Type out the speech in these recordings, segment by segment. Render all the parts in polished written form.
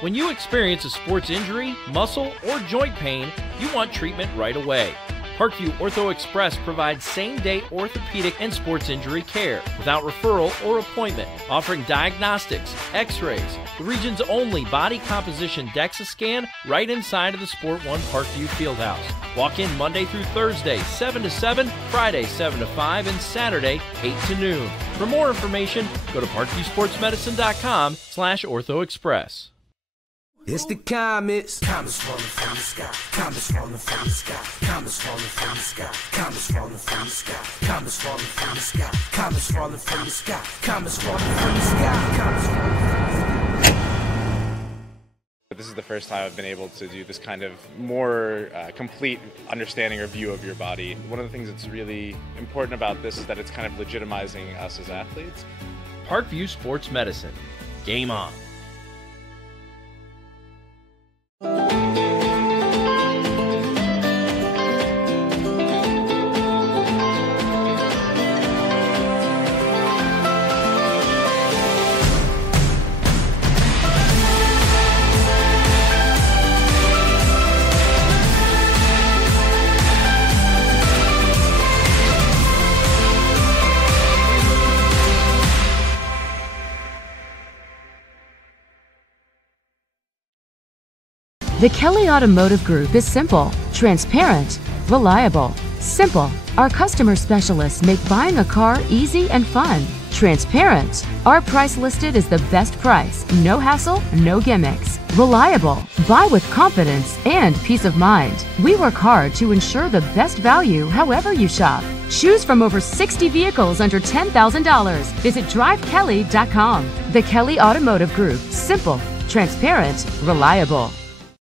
When you experience a sports injury, muscle, or joint pain, you want treatment right away. Parkview Ortho Express provides same-day orthopedic and sports injury care without referral or appointment, offering diagnostics, x-rays, the region's only body composition DEXA scan right inside of the Sport One Parkview Fieldhouse. Walk in Monday through Thursday, 7 to 7, Friday, 7 to 5, and Saturday, 8 to noon. For more information, go to parkviewsportsmedicine.com/orthoexpress. It's the comets. Comets falling from the sky. Comets falling from the sky. Comets falling from the sky. Comets falling from the sky. Comets falling from the sky. Comets falling from the sky. Comets falling from the sky. Comets falling from the sky. This is the first time I've been able to do this kind of more complete understanding or view of your body. One of the things that's really important about this is that it's kind of legitimizing us as athletes. Parkview Sports Medicine. Game on. The Kelly Automotive Group is simple, transparent, reliable. Simple. Our customer specialists make buying a car easy and fun. Transparent. Our price listed is the best price. No hassle, no gimmicks. Reliable. Buy with confidence and peace of mind. We work hard to ensure the best value however you shop. Choose from over 60 vehicles under $10,000. Visit drivekelly.com. The Kelly Automotive Group. Simple, transparent, reliable.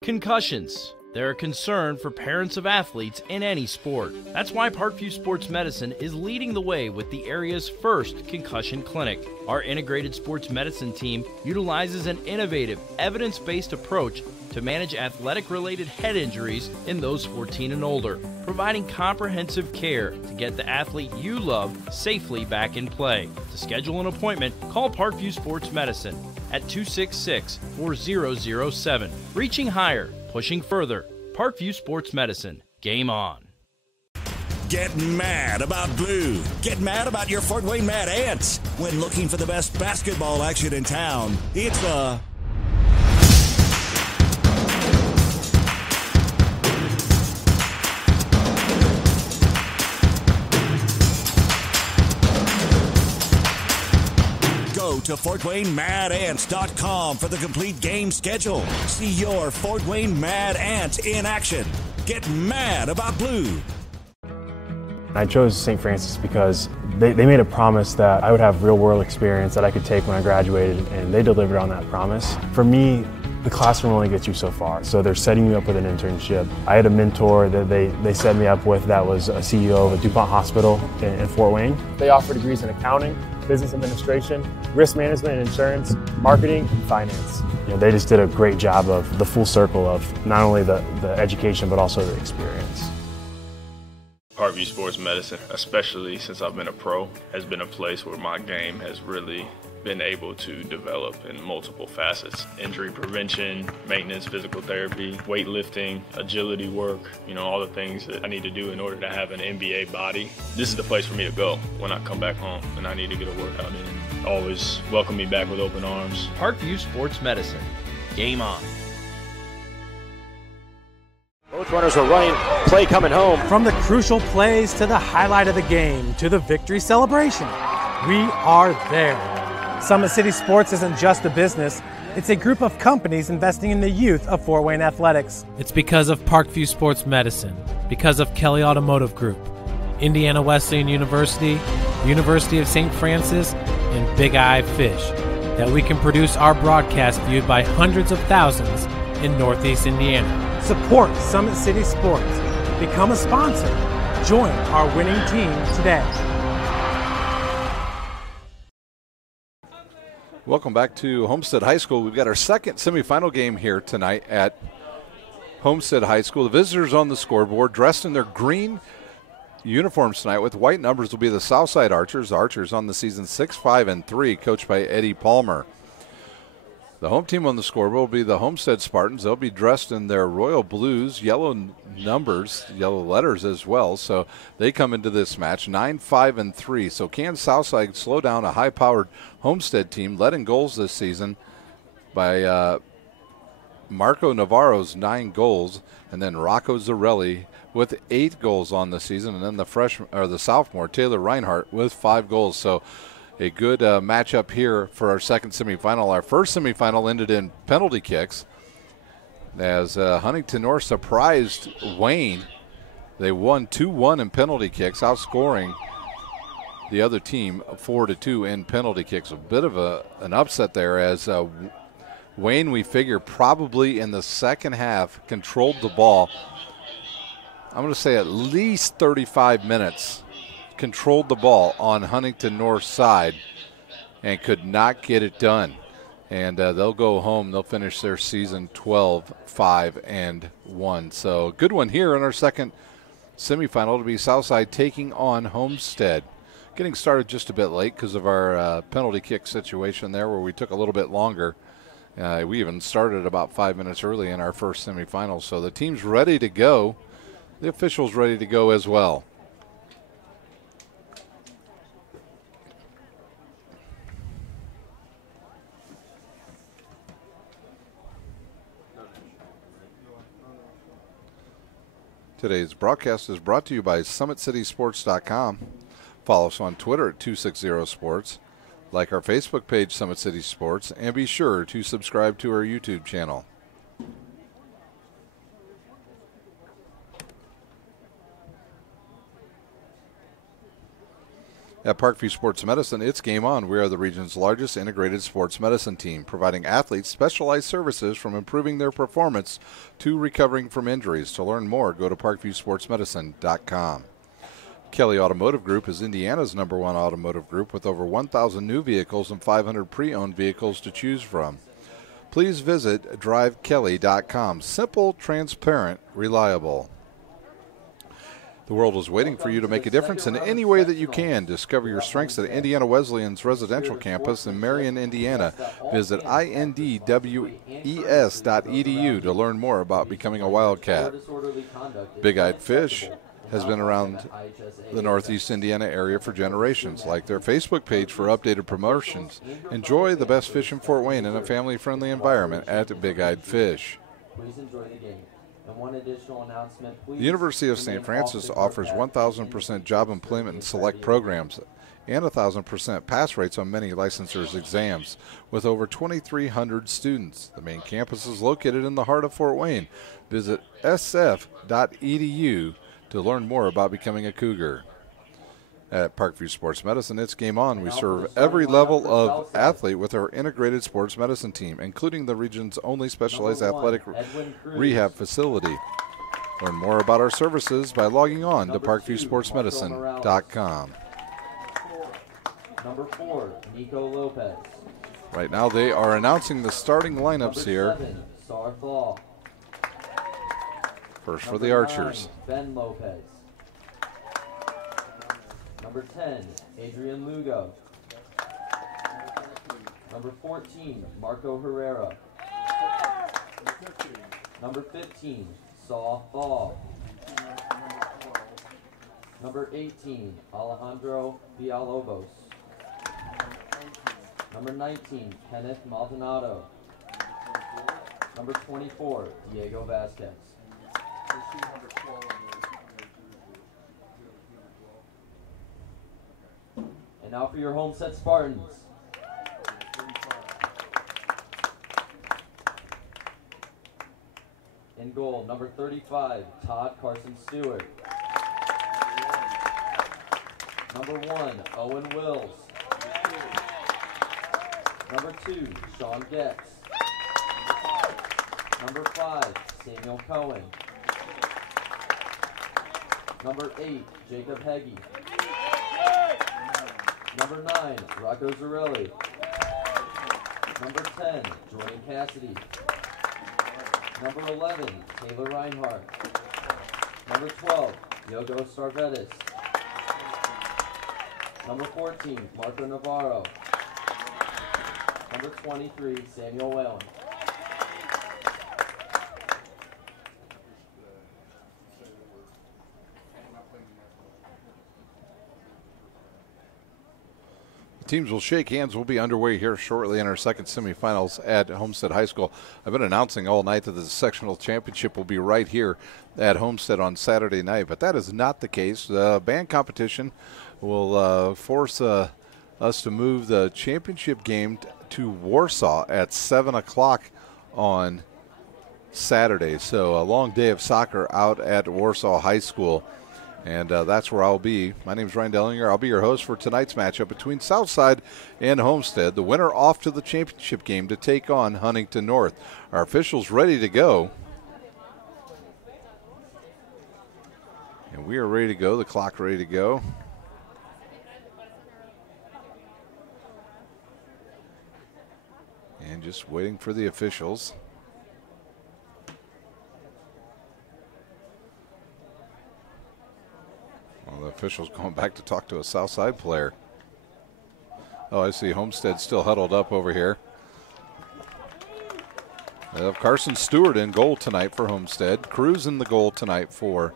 Concussions. They're a concern for parents of athletes in any sport. That's why Parkview Sports Medicine is leading the way with the area's first concussion clinic. Our integrated sports medicine team utilizes an innovative, evidence-based approach to manage athletic-related head injuries in those 14 and older, providing comprehensive care to get the athlete you love safely back in play. To schedule an appointment, call Parkview Sports Medicine at 266-4007. Reaching higher, pushing further. Parkview Sports Medicine. Game on. Get mad about blue. Get mad about your Fort Wayne Mad Ants. When looking for the best basketball action in town, it's the Go to FortWayneMadAnts.com for the complete game schedule. See your Fort Wayne Mad Ants in action. Get mad about blue. I chose St. Francis because they made a promise that I would have real-world experience that I could take when I graduated, and they delivered on that promise. For me, the classroom only gets you so far, so they're setting you up with an internship. I had a mentor that they set me up with that was a CEO of a DuPont hospital in Fort Wayne. They offer degrees in accounting, business administration, risk management and insurance, marketing, and finance. They just did a great job of the full circle of not only the education but also the experience. Parkview Sports Medicine, especially since I've been a pro, has been a place where my game has really been able to develop in multiple facets. Injury prevention, maintenance, physical therapy, weightlifting, agility work, all the things that I need to do in order to have an NBA body. This is the place for me to go when I come back home and I need to get a workout in. Always welcome me back with open arms. Parkview Sports Medicine. Game on. Both runners are running, play coming home. From the crucial plays to the highlight of the game to the victory celebration, we are there. Summit City Sports isn't just a business, it's a group of companies investing in the youth of Fort Wayne athletics. It's because of Parkview Sports Medicine, because of Kelly Automotive Group, Indiana Wesleyan University, University of St. Francis, and Big Eye Fish, that we can produce our broadcast viewed by hundreds of thousands in Northeast Indiana. Support Summit City Sports. Become a sponsor. Join our winning team today. Welcome back to Homestead High School. We've got our second semifinal game here tonight at Homestead High School. The visitors on the scoreboard dressed in their green uniforms tonight with white numbers will be the Southside Archers. Archers on the season 6-5-3, coached by Eddie Palmer. The home team on the scoreboard will be the Homestead Spartans. They'll be dressed in their royal blues, yellow numbers, yellow letters as well. So they come into this match 9-5-3. So can Southside slow down a high-powered Homestead team led in goals this season by Marco Navarro's 9 goals, and then Rocco Zarelli with 8 goals on the season, and then the sophomore Taylor Reinhardt with 5 goals. So a good matchup here for our second semifinal. Our first semifinal ended in penalty kicks as Huntington North surprised Wayne. They won 2-1 in penalty kicks, outscoring the other team 4-2 in penalty kicks. A bit of an upset there as Wayne, we figure, probably in the second half controlled the ball. I'm going to say at least 35 minutes. Controlled the ball on Huntington North's side and could not get it done. And they'll go home. They'll finish their season 12-5-1. So good one here in our second semifinal to be Southside taking on Homestead. Getting started just a bit late because of our penalty kick situation there where we took a little bit longer. We even started about 5 minutes early in our first semifinal. So the team's ready to go. The officials ready to go as well. Today's broadcast is brought to you by SummitCitySports.com. Follow us on Twitter at 260sports. Like our Facebook page, Summit City Sports, and be sure to subscribe to our YouTube channel. At Parkview Sports Medicine, it's game on. We are the region's largest integrated sports medicine team, providing athletes specialized services from improving their performance to recovering from injuries. To learn more, go to parkviewsportsmedicine.com. Kelly Automotive Group is Indiana's #1 automotive group with over 1,000 new vehicles and 500 pre-owned vehicles to choose from. Please visit drivekelly.com. Simple, transparent, reliable. The world is waiting for you to make a difference in any way that you can. Discover your strengths at Indiana Wesleyan's residential campus in Marion, Indiana. Visit indwes.edu to learn more about becoming a Wildcat. Big Eyed Fish has been around the Northeast Indiana area for generations. Like their Facebook page for updated promotions. Enjoy the best fish in Fort Wayne in a family-friendly environment at Big Eyed Fish. Please enjoy the game. And one additional announcement, please. The University of St. Francis offers 1,000% job employment in select programs and 1,000% pass rates on many licensures exams with over 2,300 students. The main campus is located in the heart of Fort Wayne. Visit sf.edu to learn more about becoming a Cougar. At Parkview Sports Medicine, it's game on. We serve every level of athlete with our integrated sports medicine team, including the region's only specialized athletic rehab facility. Learn more about our services by logging on to parkviewsportsmedicine.com. Number 4, Nico Lopez. Right now they are announcing the starting lineups here. 7, Sarthal. First for the Archers. 9, Ben Lopez. Number 10, Adrian Lugo. Number 14, Marco Herrera. Number 15, Saul Thal. Number 18, Alejandro Villalobos. Number 19, Kenneth Maldonado. Number 24, Diego Vasquez. And now for your Homestead Spartans. In goal, number 35, Todd Carson Stewart. Number 1, Owen Wills. Number 2, Sean Getz. Number 5, Samuel Cohen. Number 8, Jacob Heggie. Number 9, Rocco Zarelli. Number 10, Jordan Cassidy. Number 11, Taylor Reinhardt. Number 12, Yogo Starvetis. Number 14, Marco Navarro. number 23, Samuel Whalen. Teams will shake hands. We'll be underway here shortly in our second semifinals at Homestead High School. I've been announcing all night that the sectional championship will be right here at Homestead on Saturday night, but that is not the case. The band competition will force us to move the championship game to Warsaw at 7 o'clock on Saturday. So a long day of soccer out at Warsaw High School. And that's where I'll be. My name is Ryan Dellinger. I'll be your host for tonight's matchup between Southside and Homestead. The winner off to the championship game to take on Huntington North. Our officials ready to go. And we are ready to go. The clock ready to go. And just waiting for the officials. Well, the official's going back to talk to a Southside player. Oh, I see Homestead still huddled up over here. They have Carson Stewart in goal tonight for Homestead. Cruz in the goal tonight for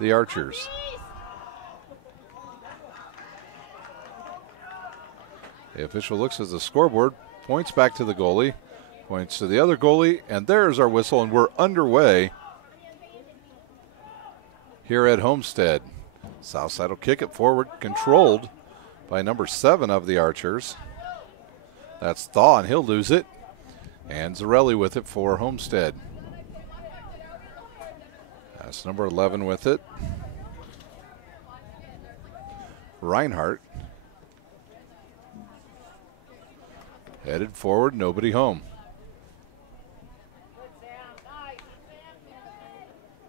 the Archers. The official looks at the scoreboard, points back to the goalie, points to the other goalie, and there's our whistle, and we're underway here at Homestead. Southside will kick it forward, controlled by number 7 of the Archers. That's Thaw, and he'll lose it. And Zarelli with it for Homestead. That's number 11 with it. Reinhardt. Headed forward, nobody home.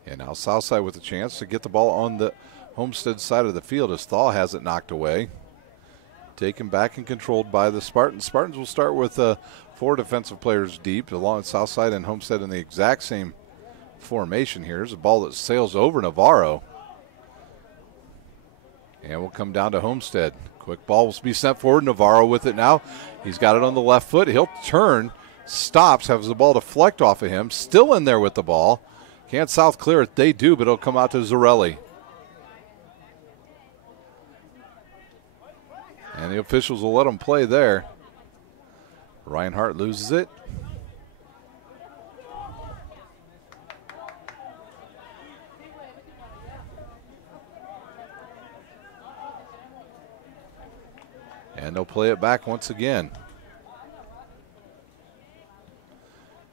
And now Southside with a chance to get the ball on the Homestead side of the field as Thaw has it knocked away. Taken back and controlled by the Spartans. Spartans will start with 4 defensive players deep along Southside and Homestead in the exact same formation here. Here's a ball that sails over Navarro. And will come down to Homestead. Quick ball will be sent forward. Navarro with it now. He's got it on the left foot. He'll turn, stops, has the ball deflect off of him. Still in there with the ball. Can't South clear it? They do, but it'll come out to Zarelli. And the officials will let him play there. Reinhardt loses it. And they'll play it back once again.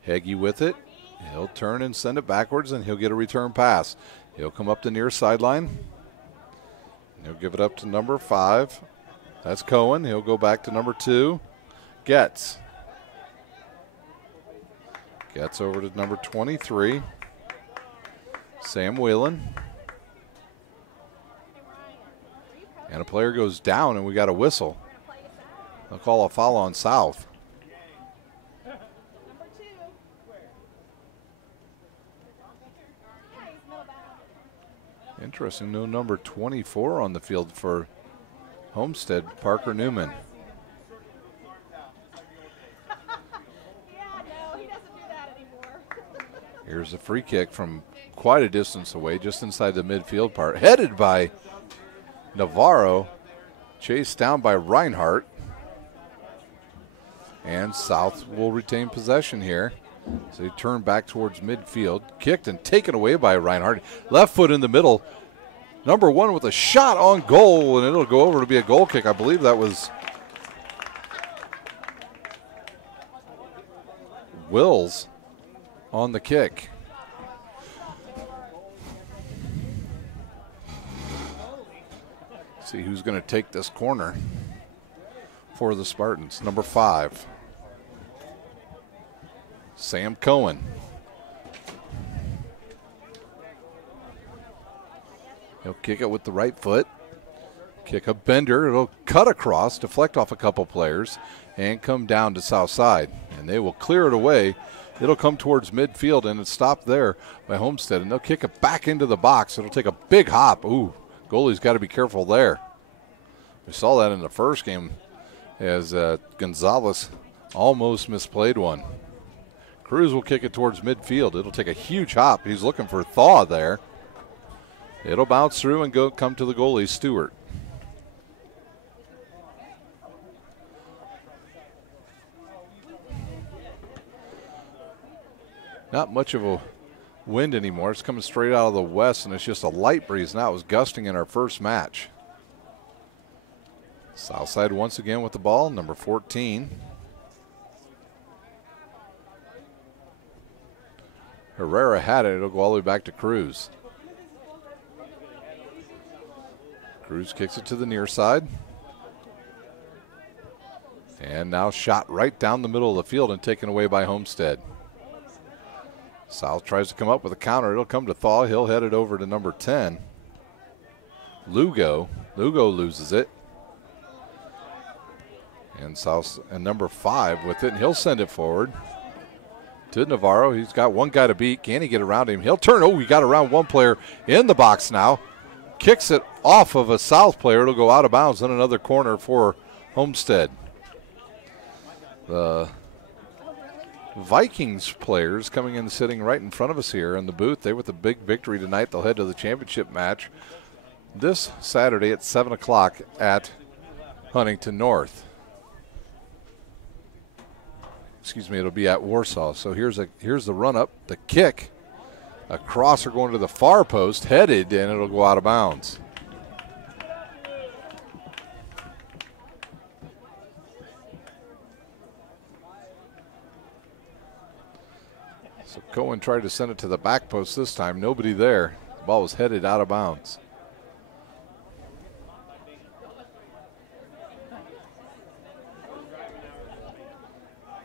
Heggie with it. He'll turn and send it backwards, and he'll get a return pass. He'll come up the near sideline. He'll give it up to number 5. That's Cohen. He'll go back to number 2. Getz. Getz over to number 23. Sam Whelan. And a player goes down, and we got a whistle. They'll call a foul on South. Interesting, no number 24 on the field for Homestead, Parker Newman. Here's a free kick from quite a distance away, just inside the midfield part. Headed by Navarro, chased down by Reinhardt. And South will retain possession here. So they turn back towards midfield. Kicked and taken away by Reinhardt. Left foot in the middle. Number 1 with a shot on goal, and it'll go over to be a goal kick. I believe that was Wills on the kick. See who's going to take this corner for the Spartans. Number 5. Sam Cohen. He'll kick it with the right foot. Kick a bender. It'll cut across, deflect off a couple players, and come down to Southside. And they will clear it away. It'll come towards midfield, and it's stopped there by Homestead. And they'll kick it back into the box. It'll take a big hop. Ooh, goalie's got to be careful there. We saw that in the first game. as Gonzalez almost misplayed one. Cruz will kick it towards midfield. It'll take a huge hop. He's looking for Thaw there. It'll bounce through and come to the goalie, Stewart. Not much of a wind anymore. It's coming straight out of the west, and it's just a light breeze now. It was gusting in our first match. Southside once again with the ball, number 14. Herrera had it. It'll go all the way back to Cruz. Cruz kicks it to the near side. And now shot right down the middle of the field and taken away by Homestead. South tries to come up with a counter. It'll come to Thaw. He'll head it over to number 10. Lugo. Lugo loses it. And South and number 5 with it. And he'll send it forward to Navarro. He's got one guy to beat. Can he get around him? He'll turn. Oh, he got around one player in the box now. Kicks it off of a South player. It'll go out of bounds in another corner for Homestead. The Vikings players coming in, sitting right in front of us here in the booth. They with a big victory tonight. They'll head to the championship match this Saturday at 7 o'clock at Huntington North. Excuse me, it'll be at Warsaw. So here's the run up, the kick. A crosser going to the far post, headed, and it'll go out of bounds. So Cohen tried to send it to the back post this time. Nobody there. The ball was headed out of bounds.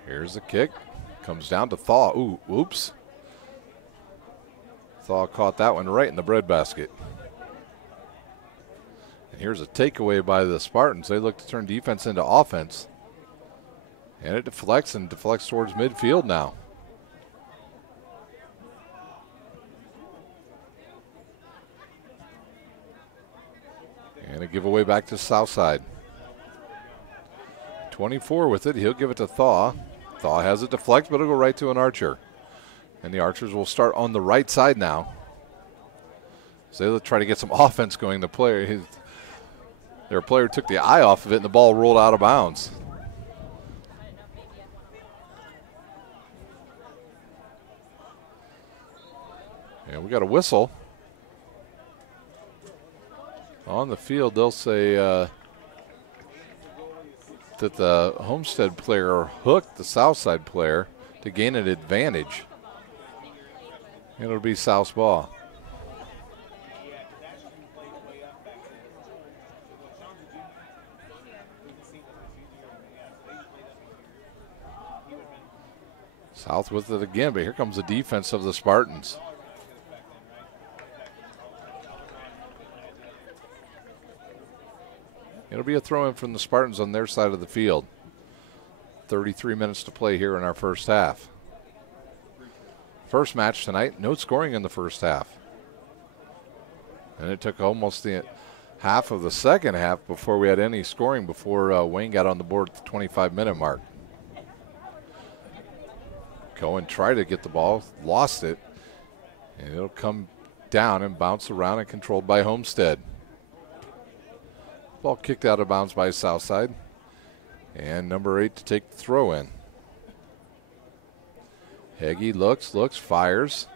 Here's the kick. Comes down to Thaw. Ooh, oops. Thaw caught that one right in the breadbasket. And here's a takeaway by the Spartans. They look to turn defense into offense. And it deflects towards midfield now. And a giveaway back to Southside. 24 with it. He'll give it to Thaw. Thaw has it deflect, but it'll go right to an Archer. And the Archers will start on the right side now. So they'll try to get some offense going. Their player took the eye off of it, and the ball rolled out of bounds. And we got a whistle. On the field, they'll say that the Homestead player hooked the Southside player to gain an advantage. It'll be South's ball. South with it again, but here comes the defense of the Spartans. It'll be a throw-in from the Spartans on their side of the field. 33 minutes to play here in our first half. First match tonight, no scoring in the first half. And it took almost the half of the second half before we had any scoring before Wayne got on the board at the 25-minute mark. Cohen tried to get the ball, lost it, and it'll come down and bounce around and controlled by Homestead. Ball kicked out of bounds by Southside. And number 8 to take the throw in. Heggie looks, fires.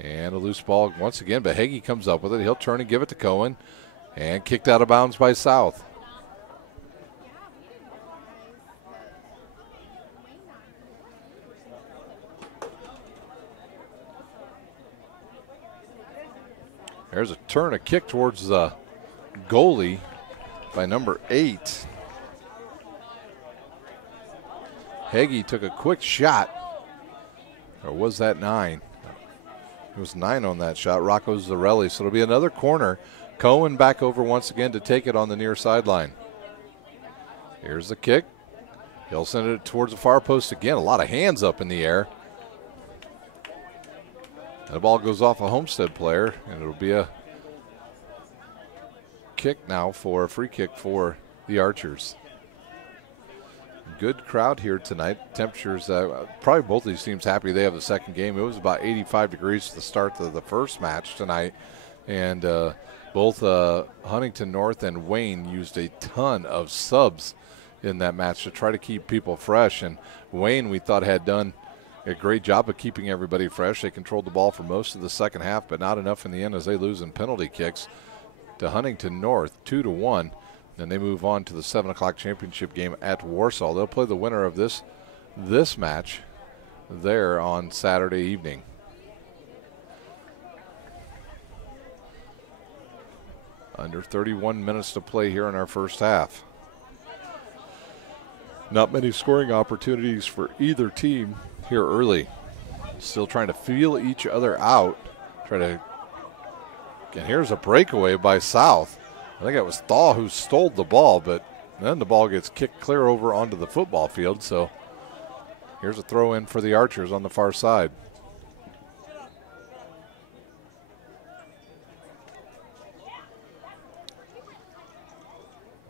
And a loose ball once again, but Heggie comes up with it. He'll turn and give it to Cohen. And kicked out of bounds by South. There's a turn, a kick towards the goalie by number 8. Heggie took a quick shot. Or was that 9? It was 9 on that shot. Rocco Zarelli. So it'll be another corner. Cohen back over once again to take it on the near sideline. Here's the kick. He'll send it towards the far post again. A lot of hands up in the air. And the ball goes off a Homestead player, and it'll be a kick now for a free kick for the Archers. Good crowd here tonight. Temperatures, probably both of these teams happy they have the second game. It was about 85 degrees to the start of the first match tonight. And both Huntington North and Wayne used a ton of subs in that match to try to keep people fresh. And Wayne, we thought, had done a great job of keeping everybody fresh. They controlled the ball for most of the second half, but not enough in the end as they lose in penalty kicks to Huntington North, 2-1. Then they move on to the 7 o'clock championship game at Warsaw. They'll play the winner of this match there on Saturday evening. Under 31 minutes to play here in our first half. Not many scoring opportunities for either team here early. Still trying to feel each other out. And here's a breakaway by South. I think it was Thaw who stole the ball, but then the ball gets kicked clear over onto the football field. So here's a throw in for the Archers on the far side.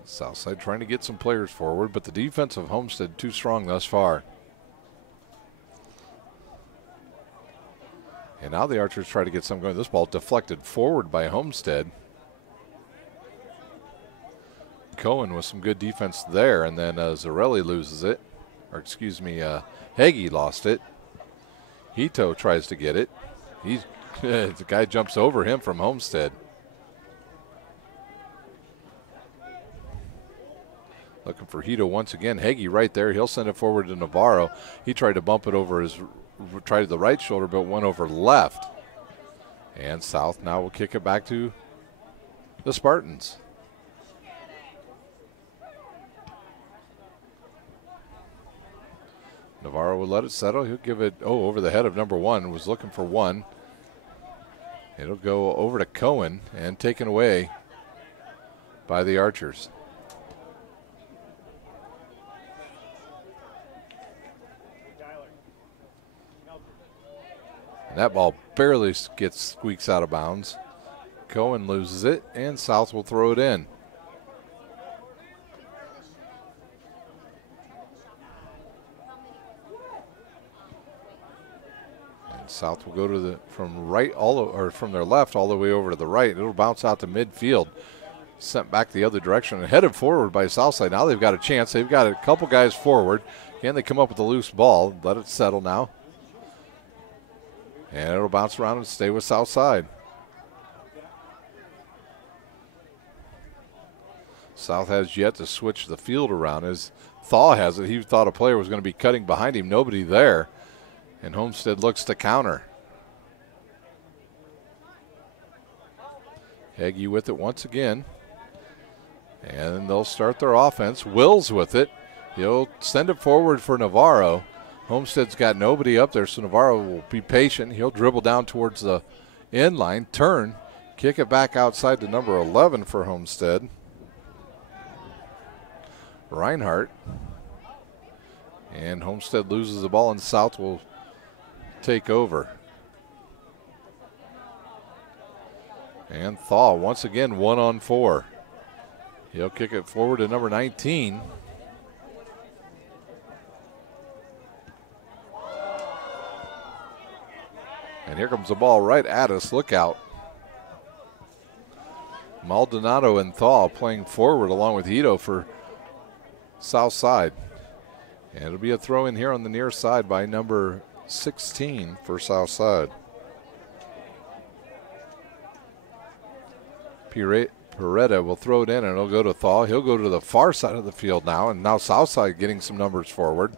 Southside trying to get some players forward, but the defense of Homestead too strong thus far. And now the Archers try to get some going. This ball deflected forward by Homestead. Cohen with some good defense there, and then Zarelli loses it. Or excuse me, Heggie lost it. Hito tries to get it. The guy jumps over him from Homestead. Looking for Hito once again. Heggie right there. He'll send it forward to Navarro. He tried to bump it over tried the right shoulder, but went over left. And South now will kick it back to the Spartans. Navarro will let it settle. He'll give it, over the head of number 1. Was looking for 1. It'll go over to Cohen and taken away by the Archers. And that ball barely squeaks out of bounds. Cohen loses it, and South will throw it in. South will go to from their left all the way over to the right. It'll bounce out to midfield, sent back the other direction, and headed forward by Southside. Now they've got a chance. They've got a couple guys forward. Can they come up with a loose ball? Let it settle now. And it'll bounce around and stay with Southside. South has yet to switch the field around. As Thaw has it, he thought a player was going to be cutting behind him. Nobody there. And Homestead looks to counter. Heggie with it once again. And they'll start their offense. Wills with it. He'll send it forward for Navarro. Homestead's got nobody up there, so Navarro will be patient. He'll dribble down towards the end line, turn, kick it back outside to number 11 for Homestead. Reinhardt. And Homestead loses the ball, and South will take over. And Thaw once again 1-on-4. He'll kick it forward to number 19. And here comes the ball right at us. Look out. Maldonado and Thaw playing forward along with Hito for Southside. And it'll be a throw in here on the near side by number 16 for Southside. Peretta will throw it in, and it'll go to Thaw. He'll go to the far side of the field now, and now Southside getting some numbers forward.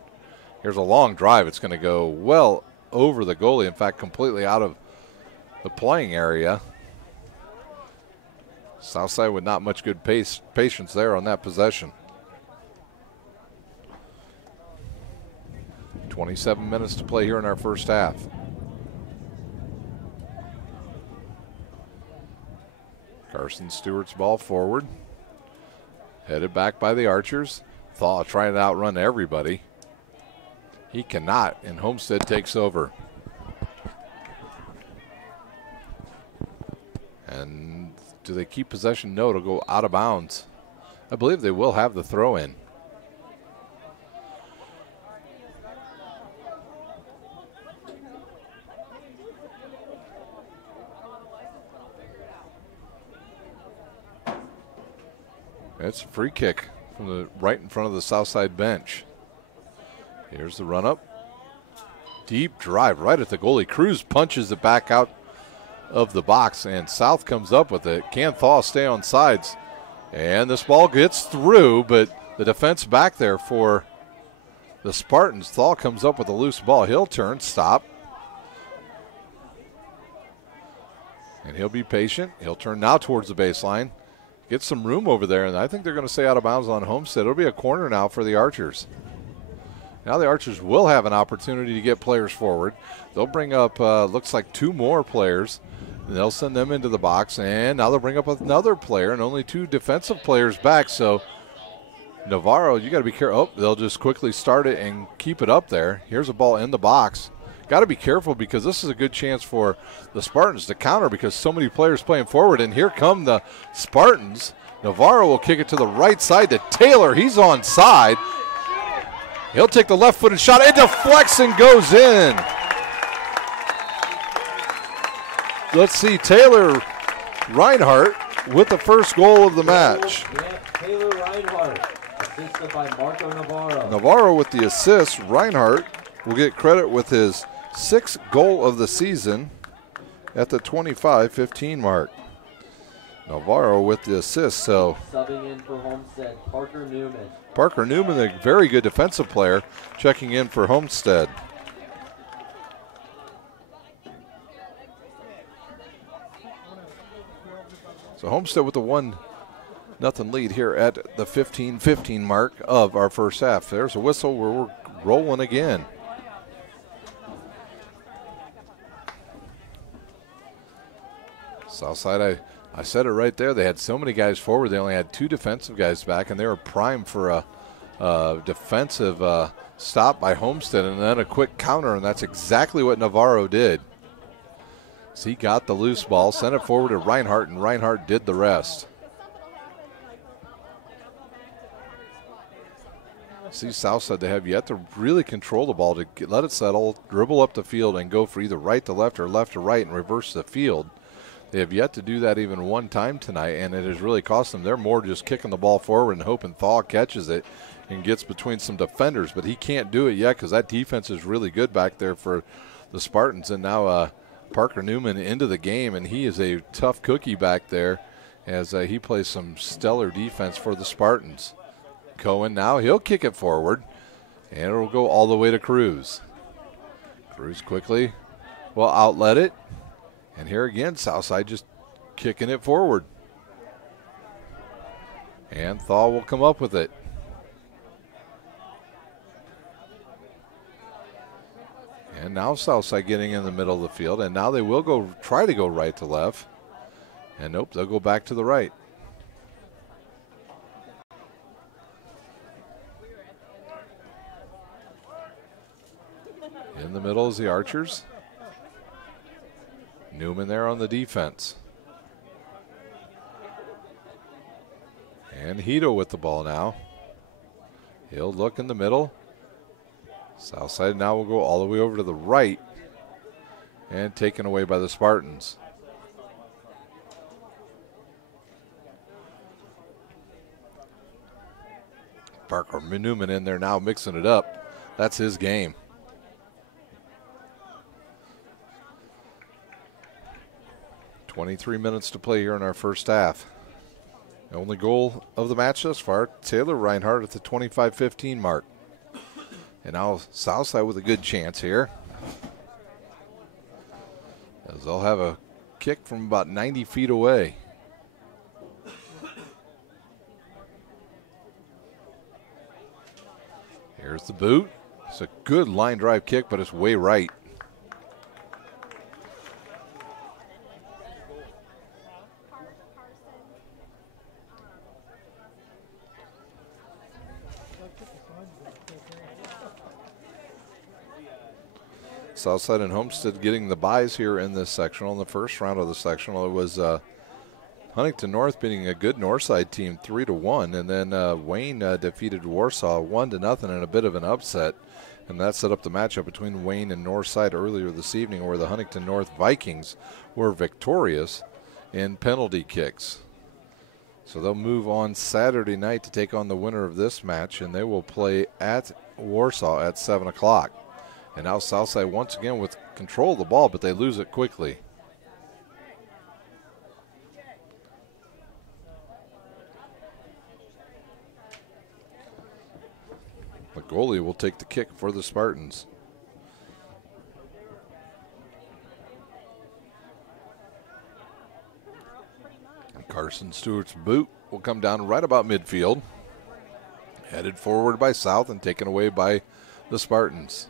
Here's a long drive. It's going to go well over the goalie, in fact, completely out of the playing area. Southside with not much good patience there on that possession. 27 minutes to play here in our first half. Carson Stewart's ball forward. Headed back by the Archers. Thaw trying to outrun everybody. He cannot, and Homestead takes over. And do they keep possession? No, it'll go out of bounds. I believe they will have the throw in. It's a free kick from the right in front of the south side bench. Here's the run up. Deep drive right at the goalie. Cruz punches it back out of the box, and South comes up with it. Can Thaw stay on sides? And this ball gets through, but the defense back there for the Spartans. Thaw comes up with a loose ball. He'll turn, stop. And he'll be patient. He'll turn now towards the baseline. Get some room over there, and I think they're going to stay out of bounds on Homestead. It'll be a corner now for the Archers. Now the Archers will have an opportunity to get players forward. They'll bring up, looks like 2 more players. And they'll send them into the box, and now they'll bring up another player, and only 2 defensive players back. So Navarro, you got to be careful. Oh, they'll just quickly start it and keep it up there. Here's a ball in the box. Got to be careful because this is a good chance for the Spartans to counter because so many players playing forward. And here come the Spartans. Navarro will kick it to the right side to Taylor. He's on side. He'll take the left-footed shot. It deflects and goes in. Let's see, Taylor Reinhardt with the first goal of the match. Yeah, Taylor Reinhardt, assisted by Marco Navarro. Navarro with the assist. Reinhardt will get credit with his 6th goal of the season at the 25-15 mark. Navarro with the assist. So subbing in for Homestead, Parker Newman. Parker Newman, a very good defensive player, checking in for Homestead. So Homestead with the 1-0 lead here at the 15-15 mark of our first half. There's a whistle where we're rolling again. Southside, I said it right there. They had so many guys forward. They only had 2 defensive guys back, and they were primed for a defensive stop by Homestead and then a quick counter, and that's exactly what Navarro did. So he got the loose ball, sent it forward to Reinhardt, and Reinhardt did the rest. See, Southside, they have yet to really control the ball, to let it settle, dribble up the field, and go for either right to left to right and reverse the field. They have yet to do that even one time tonight, and it has really cost them. They're more just kicking the ball forward and hoping Thaw catches it and gets between some defenders, but he can't do it yet because that defense is really good back there for the Spartans. And now Parker Newman into the game, and he is a tough cookie back there as he plays some stellar defense for the Spartans. Cohen now, he'll kick it forward, and it'll go all the way to Cruz. Cruz quickly will outlet it. And here again, Southside just kicking it forward. And Thaw will come up with it. And now Southside getting in the middle of the field. And now they will try to go right to left. And nope, they'll go back to the right. In the middle is the Archers. Newman there on the defense. And Hito with the ball now. He'll look in the middle. Southside now will go all the way over to the right and taken away by the Spartans. Parker Newman in there now mixing it up. That's his game. .23 minutes to play here in our first half. The only goal of the match thus far, Taylor Reinhardt at the 25-15 mark. And now Southside with a good chance here, as they'll have a kick from about 90 feet away. Here's the boot. It's a good line drive kick, but it's way right. Southside and Homestead getting the buys here in this sectional. In the first round of the sectional, it was Huntington North beating a good Northside team 3-1, and then Wayne defeated Warsaw 1-0 in a bit of an upset. And that set up the matchup between Wayne and Northside earlier this evening, where the Huntington North Vikings were victorious in penalty kicks. So they'll move on Saturday night to take on the winner of this match, and they will play at Warsaw at 7 o'clock. And now Southside once again with control of the ball, but they lose it quickly. The goalie will take the kick for the Spartans. Carson Stewart's boot will come down right about midfield. Headed forward by South and taken away by the Spartans.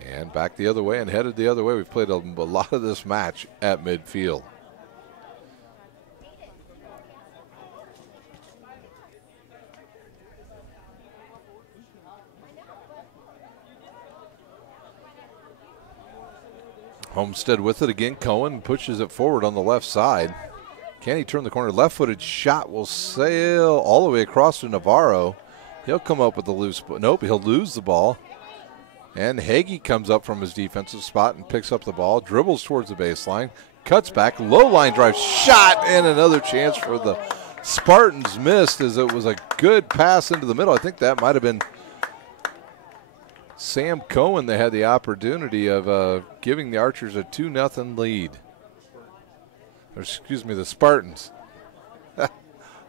And back the other way and headed the other way. We've played a lot of this match at midfield. Homestead with it again. Cohen pushes it forward on the left side. Can he turn the corner? Left-footed shot will sail all the way across to Navarro. He'll come up with the loose, nope, he'll lose the ball. And Hagee comes up from his defensive spot and picks up the ball, dribbles towards the baseline, cuts back, low line drive, shot, and another chance for the Spartans missed as it was a good pass into the middle. I think that might have been Sam Cohen. They had the opportunity of giving the Archers a 2-0 lead. Or excuse me, the Spartans the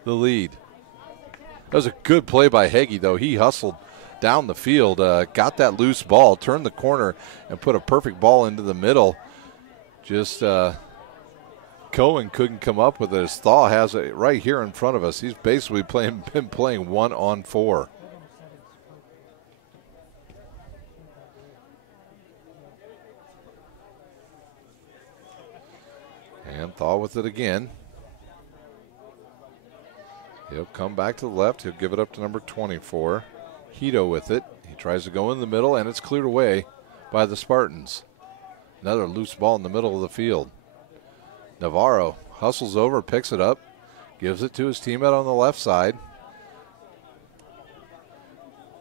lead. That was a good play by Hagee, though. He hustled down the field, got that loose ball, turned the corner, and put a perfect ball into the middle. Just Cohen couldn't come up with it. As Thaw has it right here in front of us. He's basically been playing 1-on-4. And Thaw with it again. He'll come back to the left. He'll give it up to number 24. Hito with it. He tries to go in the middle, and it's cleared away by the Spartans. Another loose ball in the middle of the field. Navarro hustles over, picks it up, gives it to his teammate on the left side.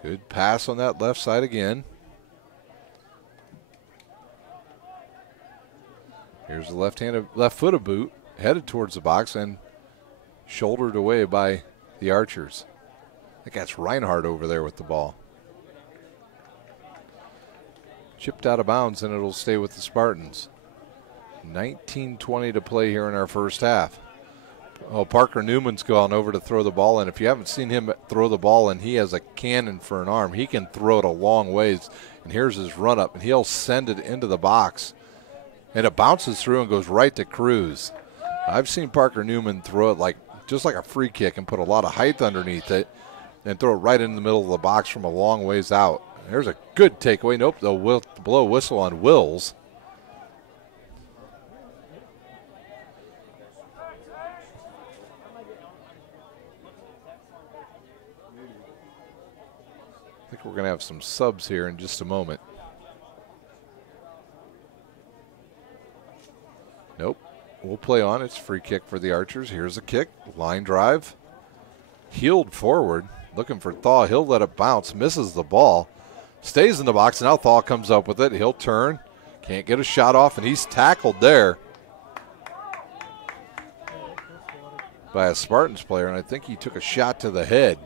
Good pass on that left side again. Here's the left-footed boot, headed towards the box and shouldered away by the Archers. I think that's Reinhardt over there with the ball. Chipped out of bounds, and it'll stay with the Spartans. 19:20 to play here in our first half. Oh, Parker Newman's gone over to throw the ball, and if you haven't seen him throw the ball, and he has a cannon for an arm, he can throw it a long ways. And here's his run-up, and he'll send it into the box. And it bounces through and goes right to Cruz. I've seen Parker Newman throw it just like a free kick and put a lot of height underneath it and throw it right in the middle of the box from a long ways out. There's a good takeaway. Nope, they'll blow a whistle on Wills. I think we're going to have some subs here in just a moment. Nope. We'll play on. It's free kick for the Archers. Here's a kick. Line drive. Heeled forward. Looking for Thaw. He'll let it bounce. Misses the ball. Stays in the box. Now Thaw comes up with it. He'll turn. Can't get a shot off, and he's tackled there by a Spartans player, and I think he took a shot to the head.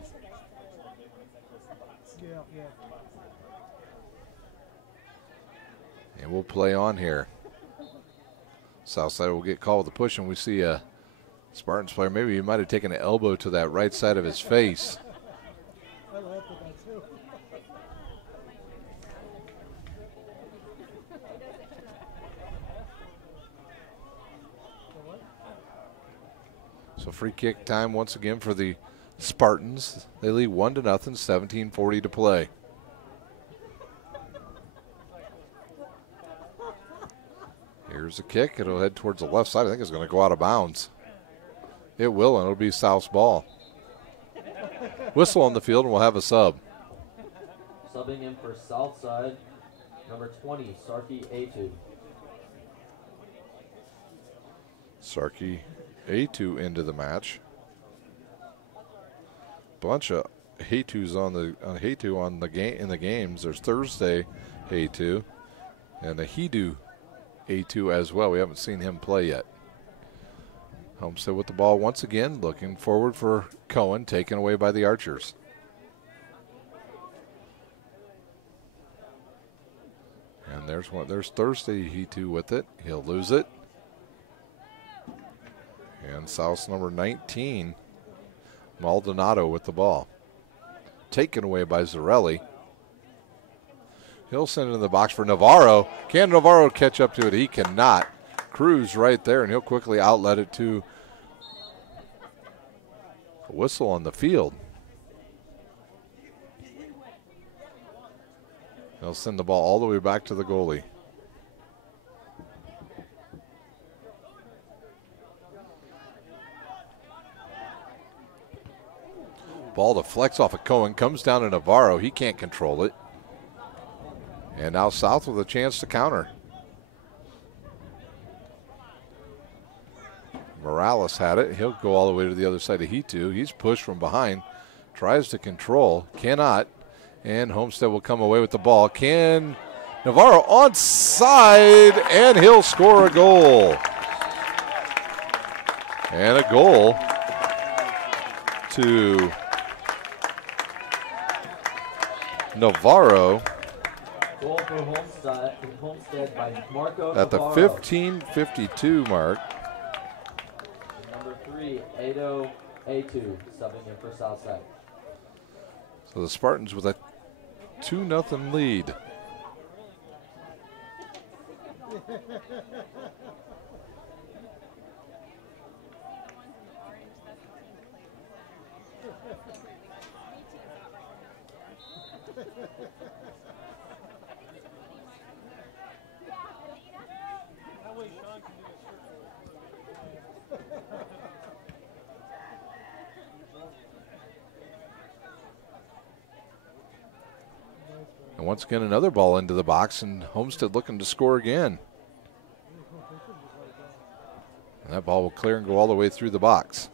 And we'll play on here. Southside will get called with the push, and we see a Spartans player. Maybe he might have taken an elbow to that right side of his face. So free kick time once again for the Spartans. They lead 1-0, 17:40 to play. Here's a kick. It'll head towards the left side. I think it's going to go out of bounds. It will, and it'll be South's ball. Whistle on the field, and we'll have a sub. Subbing in for Southside, number 20, Sarki Atu. Sarkey A2 into the match. Bunch of A2s on the game in the games. There's Thursday A2 and a Hidu A2 as well. We haven't seen him play yet. Homestead with the ball once again, looking forward for Cohen, taken away by the Archers. And there's Thursday Hidu with it. He'll lose it. And South's number 19, Maldonado with the ball. Taken away by Zarelli. He'll send it in the box for Navarro. Can Navarro catch up to it? He cannot. Cruz right there, and he'll quickly outlet it to a whistle on the field. He'll send the ball all the way back to the goalie. Ball deflects off of Cohen, comes down to Navarro. He can't control it. And now South with a chance to counter. Morales had it. He'll go all the way to the other side of Hitu. He's pushed from behind. Tries to control. Cannot. And Homestead will come away with the ball. Can Navarro onside, and he'll score a goal. And a goal to Navarro Goal for Homestead by Marco at the Navarro. 15:52 mark. Number 3, Ado A2, subbing in for Southside. So the Spartans with a 2-0 lead. And once again, another ball into the box, and Homestead looking to score again. And that ball will clear and go all the way through the box.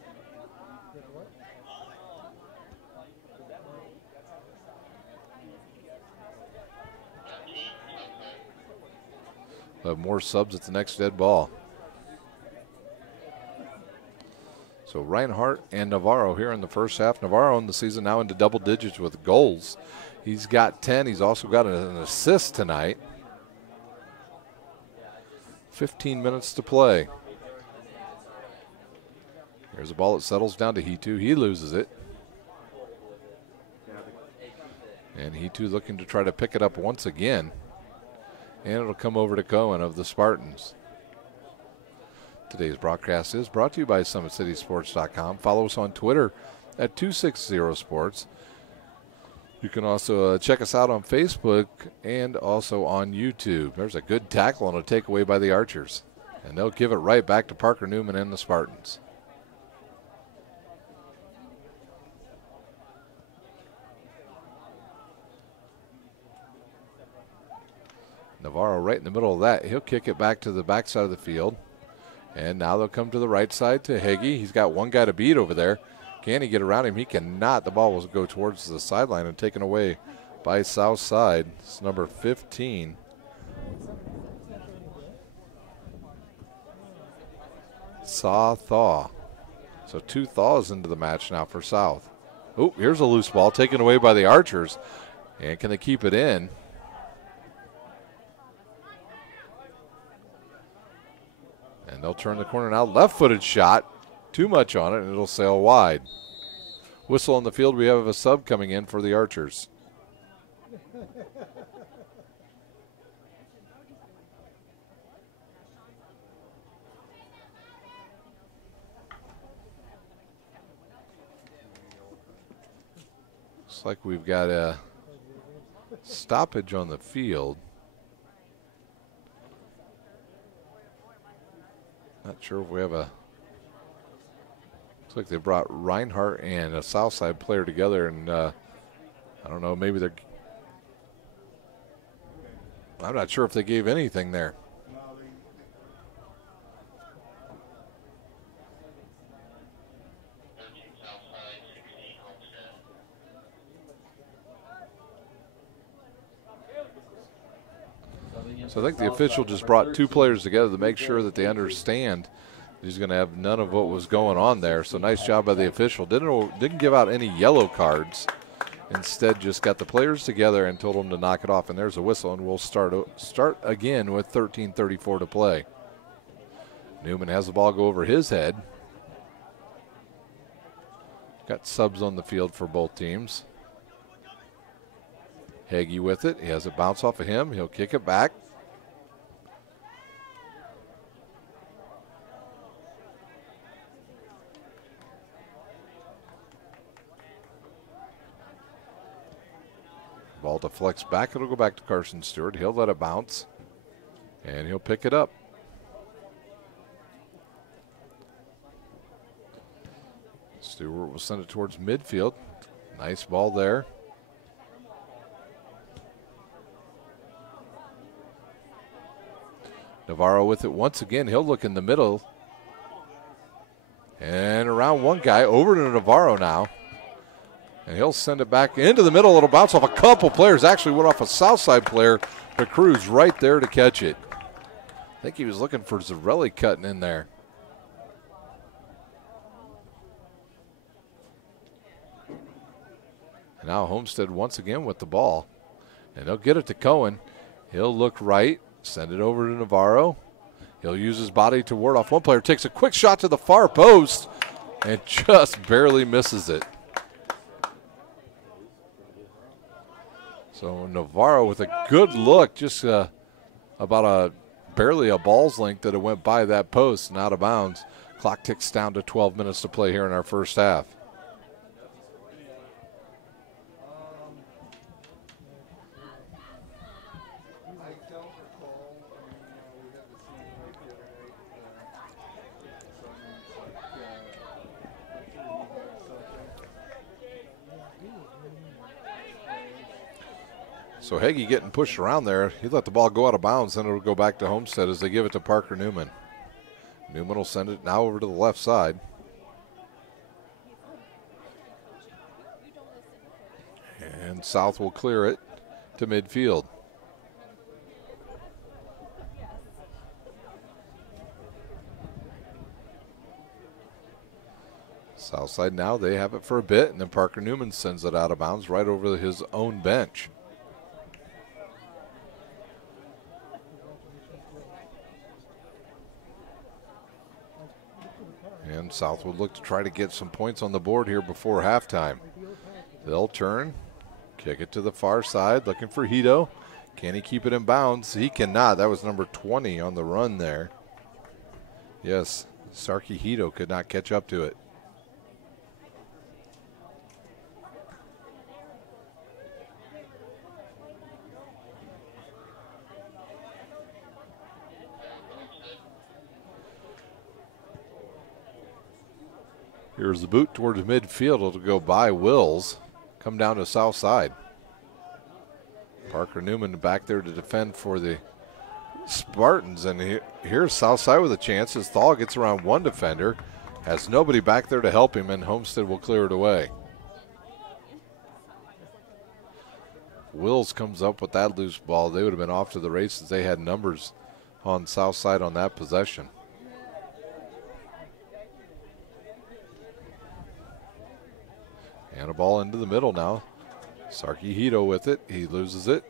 We'll have more subs at the next dead ball. So Reinhardt and Navarro here in the first half. Navarro in the season now into double digits with goals. He's got 10. He's also got an assist tonight. 15 minutes to play. Here's a ball that settles down to Hitu. He loses it. And Hitu looking to try to pick it up once again. And it'll come over to Cohen of the Spartans. Today's broadcast is brought to you by SummitCitySports.com. Follow us on Twitter at 260sports. You can also check us out on Facebook and also on YouTube. There's a good tackle and a takeaway by the Archers. And they'll give it right back to Parker Newman and the Spartans. Navarro right in the middle of that. He'll kick it back to the backside of the field. And now they'll come to the right side to Heggie. He's got one guy to beat over there. Can he get around him? He cannot. The ball will go towards the sideline and taken away by Southside. It's number 15. Thaw. So 2 thaws into the match now for South. Oh, here's a loose ball taken away by the Archers. And can they keep it in? And they'll turn the corner now. Left-footed shot. Too much on it, and it'll sail wide. Whistle on the field. We have a sub coming in for the Archers. Looks like we've got a stoppage on the field. Not sure if we have a... Looks like they brought Reinhardt and a Southside player together, and I don't know, maybe they're... I'm not sure if they gave anything there. So I think the official just brought two players together to make sure that they understand he's going to have none of what was going on there. So nice job by the official. Didn't give out any yellow cards. Instead, just got the players together and told them to knock it off. And there's a whistle, and we'll start again with 13:34 to play. Newman has the ball go over his head. Got subs on the field for both teams. Hagee with it. He has it bounce off of him. He'll kick it back. Ball deflects back. It'll go back to Carson Stewart. He'll let it bounce, and he'll pick it up. Stewart will send it towards midfield. Nice ball there. Navarro with it once again. He'll look in the middle. And around one guy, over to Navarro now. And he'll send it back into the middle. It'll bounce off a couple players. Actually went off a Southside player, but Cruz right there to catch it. I think he was looking for Zarelli cutting in there. And now Homestead once again with the ball. And they'll get it to Cohen. He'll look right, send it over to Navarro. He'll use his body to ward off one player. Takes a quick shot to the far post and just barely misses it. So Navarro with a good look, just about barely a ball's length that it went by that post and out of bounds. Clock ticks down to 12 minutes to play here in our first half. So Hagee getting pushed around there. He let the ball go out of bounds, then it'll go back to Homestead as they give it to Parker Newman. Newman will send it now over to the left side. And South will clear it to midfield. Southside now, they have it for a bit, and then Parker Newman sends it out of bounds right over his own bench. And South would look to try to get some points on the board here before halftime. They'll turn, kick it to the far side, looking for Hito. Can he keep it in bounds? He cannot. That was number 20 on the run there. Yes, Sarky Hito could not catch up to it. Here's the boot towards midfield. It'll go by Wills. Come down to south side. Parker Newman back there to defend for the Spartans. And here's south side with a chance as Thal gets around one defender. Has nobody back there to help him, and Homestead will clear it away. Wills comes up with that loose ball. They would have been off to the races. They had numbers on south side on that possession. And a ball into the middle now. Sarky Hito with it. He loses it.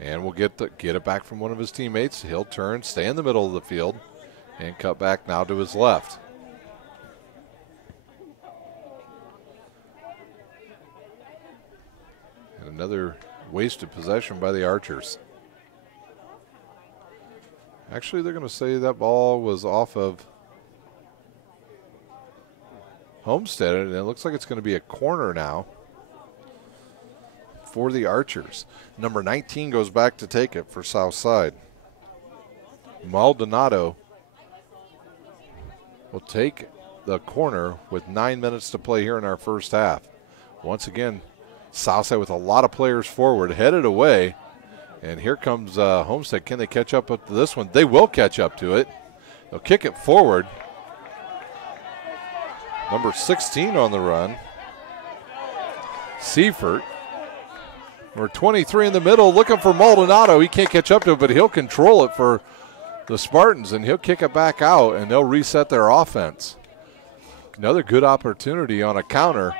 And will get it back from one of his teammates. He'll turn, stay in the middle of the field, and cut back now to his left. And another wasted possession by the Archers. Actually, they're going to say that ball was off of Homestead, and it looks like it's going to be a corner now for the Archers. Number 19 goes back to take it for Southside. Maldonado will take the corner with 9 minutes to play here in our first half. Once again, Southside with a lot of players forward, headed away, and here comes Homestead. Can they catch up to this one? They will catch up to it. They'll kick it forward. Number 16 on the run, Seifert. Number 23 in the middle, looking for Maldonado. He can't catch up to it, but he'll control it for the Spartans, and he'll kick it back out, and they'll reset their offense. Another good opportunity on a counter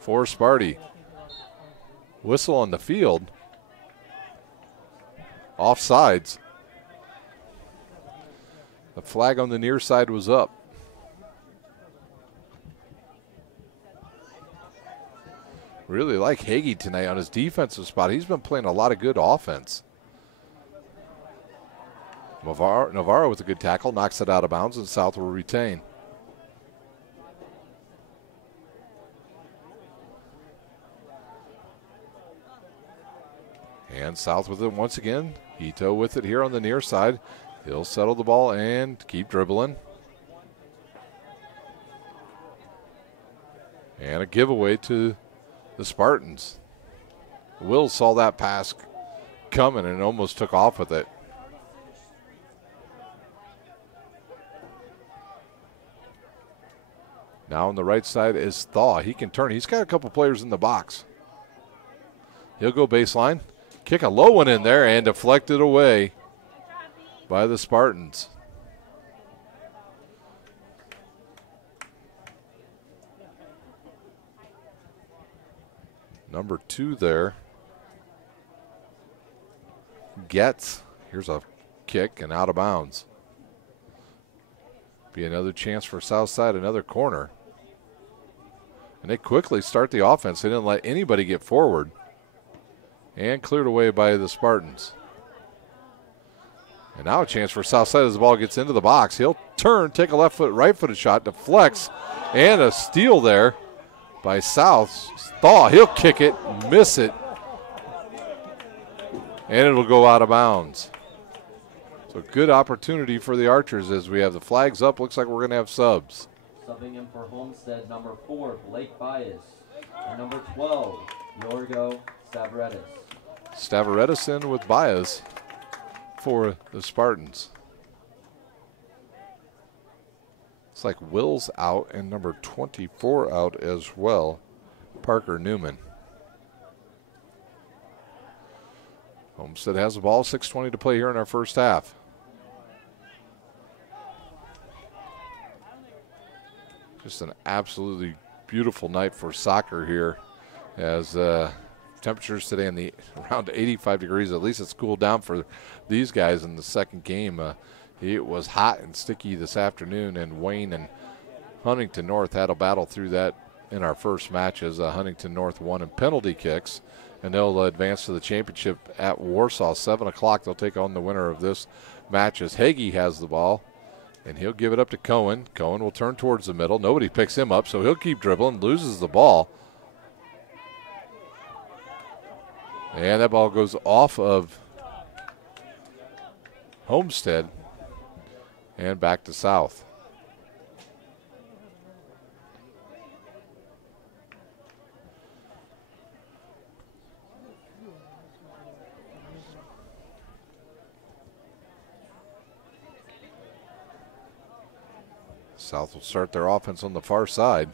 for Sparty. Whistle on the field. Offsides. The flag on the near side was up. Really like Hagee tonight on his defensive spot. He's been playing a lot of good offense. Navarro with a good tackle, knocks it out of bounds, and South will retain. And South with it once again. Ito with it here on the near side. He'll settle the ball and keep dribbling. And a giveaway to the Spartans. Will saw that pass coming and almost took off with it. Now on the right side is Thaw. He can turn. He's got a couple players in the box. He'll go baseline. Kick a low one in there and deflected away by the Spartans. Number 2 there. Gets. Here's a kick and out of bounds. Be another chance for Southside, another corner. And they quickly start the offense. They didn't let anybody get forward. And cleared away by the Spartans. And now a chance for Southside as the ball gets into the box. He'll turn, take a left foot, right footed shot, deflects, and a steal there by South. Thaw, he'll kick it, miss it, and it'll go out of bounds. So good opportunity for the Archers as we have the flags up. Looks like we're going to have subs. Subbing in for Homestead, number 4, Blake Bias. And number 12, Yorgo Stavridis. Stavridis in with Bias for the Spartans. It's like Will's out and number 24 out as well, Parker Newman. Homestead has the ball, 6:20 to play here in our first half. Just an absolutely beautiful night for soccer here as temperatures today in the around 85 degrees. At least it's cooled down for these guys in the second game. It was hot and sticky this afternoon, and Wayne and Huntington North had a battle through that in our first matches. Huntington North won in penalty kicks, and they'll advance to the championship at Warsaw. 7 o'clock, they'll take on the winner of this match as Hagee has the ball, and he'll give it up to Cohen. Cohen will turn towards the middle. Nobody picks him up, so he'll keep dribbling, loses the ball. And that ball goes off of Homestead and back to South. South will start their offense on the far side.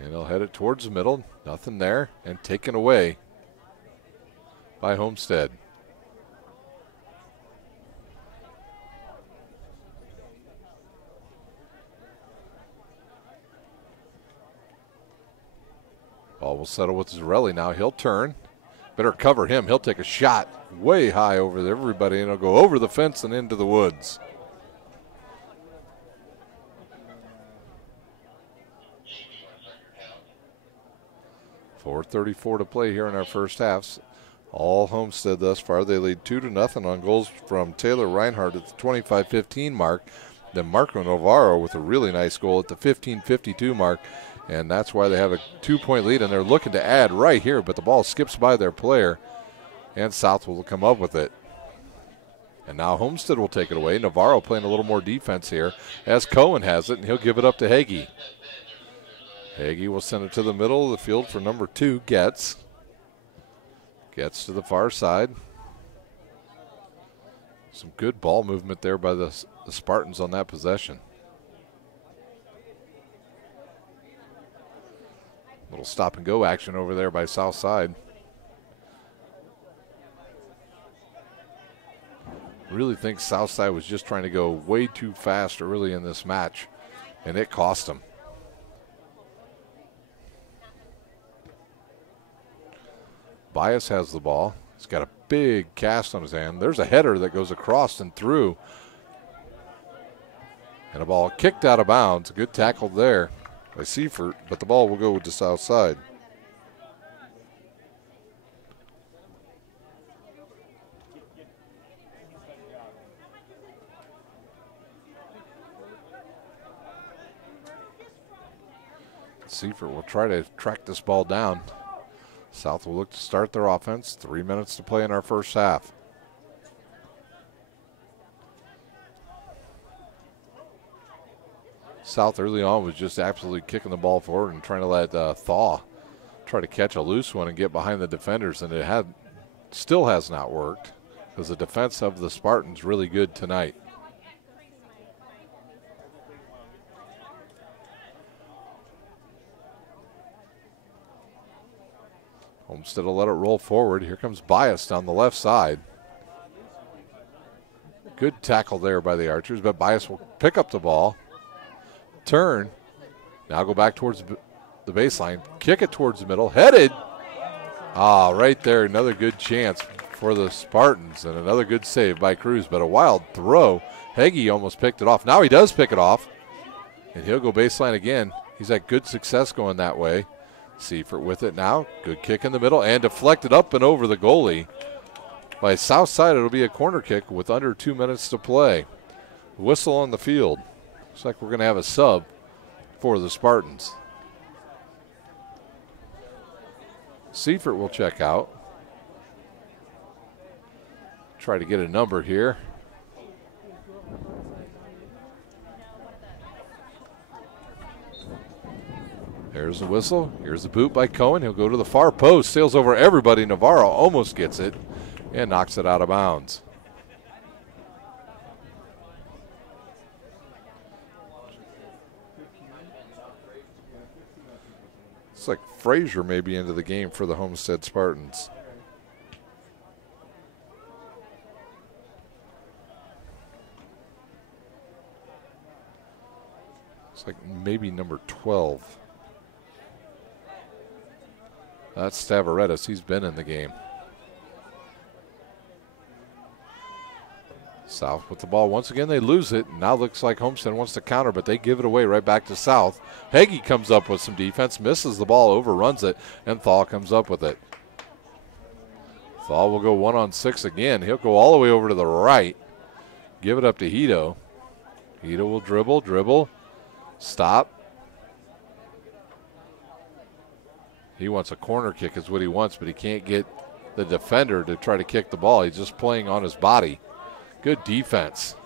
And they'll head it towards the middle. Nothing there. And taken away by Homestead. Ball will settle with Zarelli now. He'll turn. Better cover him. He'll take a shot way high over everybody, and it'll go over the fence and into the woods. .434 to play here in our first half. All Homestead thus far. They lead 2-0 on goals from Taylor Reinhardt at the 25-15 mark. Then Marco Navarro with a really nice goal at the 15-52 mark. And that's why they have a 2-point lead, and they're looking to add right here, but the ball skips by their player, and South will come up with it. And now Homestead will take it away. Navarro playing a little more defense here as Cohen has it, and he'll give it up to Hagee. Hagee will send it to the middle of the field for number 2, Getz. Getz to the far side. Some good ball movement there by the Spartans on that possession. Little stop and go action over there by Southside. Really think Southside was just trying to go way too fast early in this match, and it cost them. Bias has the ball. He's got a big cast on his hand. There's a header that goes across and through. And a ball kicked out of bounds. A good tackle there by Seifert, but the ball will go to Southside. Seifert will try to track this ball down. South will look to start their offense. 3 minutes to play in our first half. South early on was just absolutely kicking the ball forward and trying to let Thaw try to catch a loose one and get behind the defenders, and it still has not worked because the defense of the Spartans really good tonight. Homestead will let it roll forward. Here comes Bias down the left side. Good tackle there by the Archers, but Bias will pick up the ball, turn, now go back towards the baseline, kick it towards the middle, headed. Right there, another good chance for the Spartans, and another good save by Cruz, but a wild throw. Heggie almost picked it off. Now he does pick it off, and he'll go baseline again. He's had good success going that way. Seifert with it now. Good kick in the middle and deflected up and over the goalie. By Southside, it'll be a corner kick with under 2 minutes to play. Whistle on the field. Looks like we're going to have a sub for the Spartans. Seifert will check out. Try to get a number here. There's the whistle. Here's the boot by Cohen. He'll go to the far post. Sails over everybody. Navarro almost gets it and knocks it out of bounds. It's like Frazier may be into the game for the Homestead Spartans. It's like maybe number 12. That's Stavridis. He's been in the game. South with the ball once again. They lose it. Now looks like Homestead wants to counter, but they give it away right back to South. Heggie comes up with some defense, misses the ball, overruns it, and Thaw comes up with it. Thaw will go 1-on-6 again. He'll go all the way over to the right. Give it up to Hito. Hito will dribble, stop. He wants a corner kick is what he wants, but he can't get the defender to try to kick the ball. He's just playing on his body. Good defense.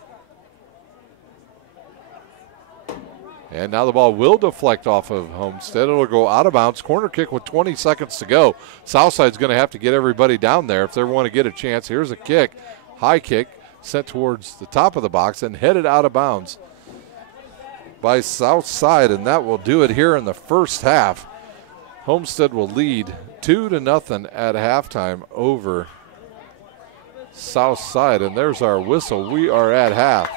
And now the ball will deflect off of Homestead. It'll go out of bounds. Corner kick with 20 seconds to go. Southside's going to have to get everybody down there if they want to get a chance. Here's a kick. High kick sent towards the top of the box and headed out of bounds by Southside, and that will do it here in the first half. Homestead will lead 2-0 at halftime over Southside, and there's our whistle. We are at half.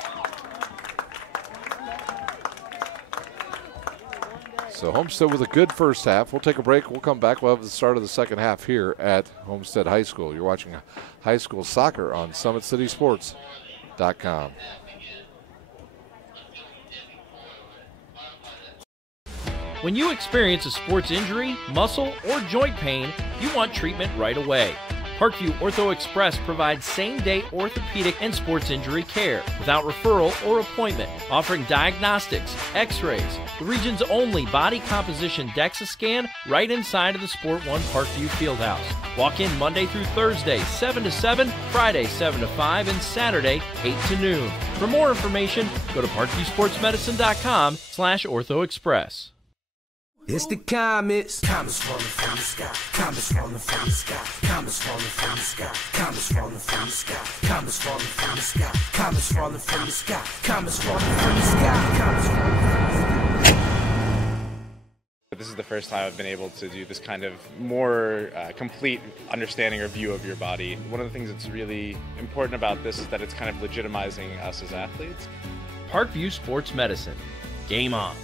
So Homestead with a good first half. We'll take a break. We'll come back. We'll have the start of the second half here at Homestead High School. You're watching high school soccer on SummitCitySports.com. When you experience a sports injury, muscle, or joint pain, you want treatment right away. Parkview Ortho Express provides same-day orthopedic and sports injury care without referral or appointment, offering diagnostics, x-rays, the region's only body composition DEXA scan right inside of the Sport One Parkview Fieldhouse. Walk in Monday through Thursday, 7 to 7, Friday, 7 to 5, and Saturday, 8 to noon. For more information, go to parkviewsportsmedicine.com/orthoexpress. It's the comets. Comets falling from the sky. Comets falling from the sky. Comets falling from the sky. Comets falling from the sky. Comets falling from the sky. Comets falling from the sky. Comets falling from the sky. Comets falling from the sky. This is the first time I've been able to do this kind of more complete understanding or view of your body. One of the things that's really important about this is that it's kind of legitimizing us as athletes. Parkview Sports Medicine. Game on.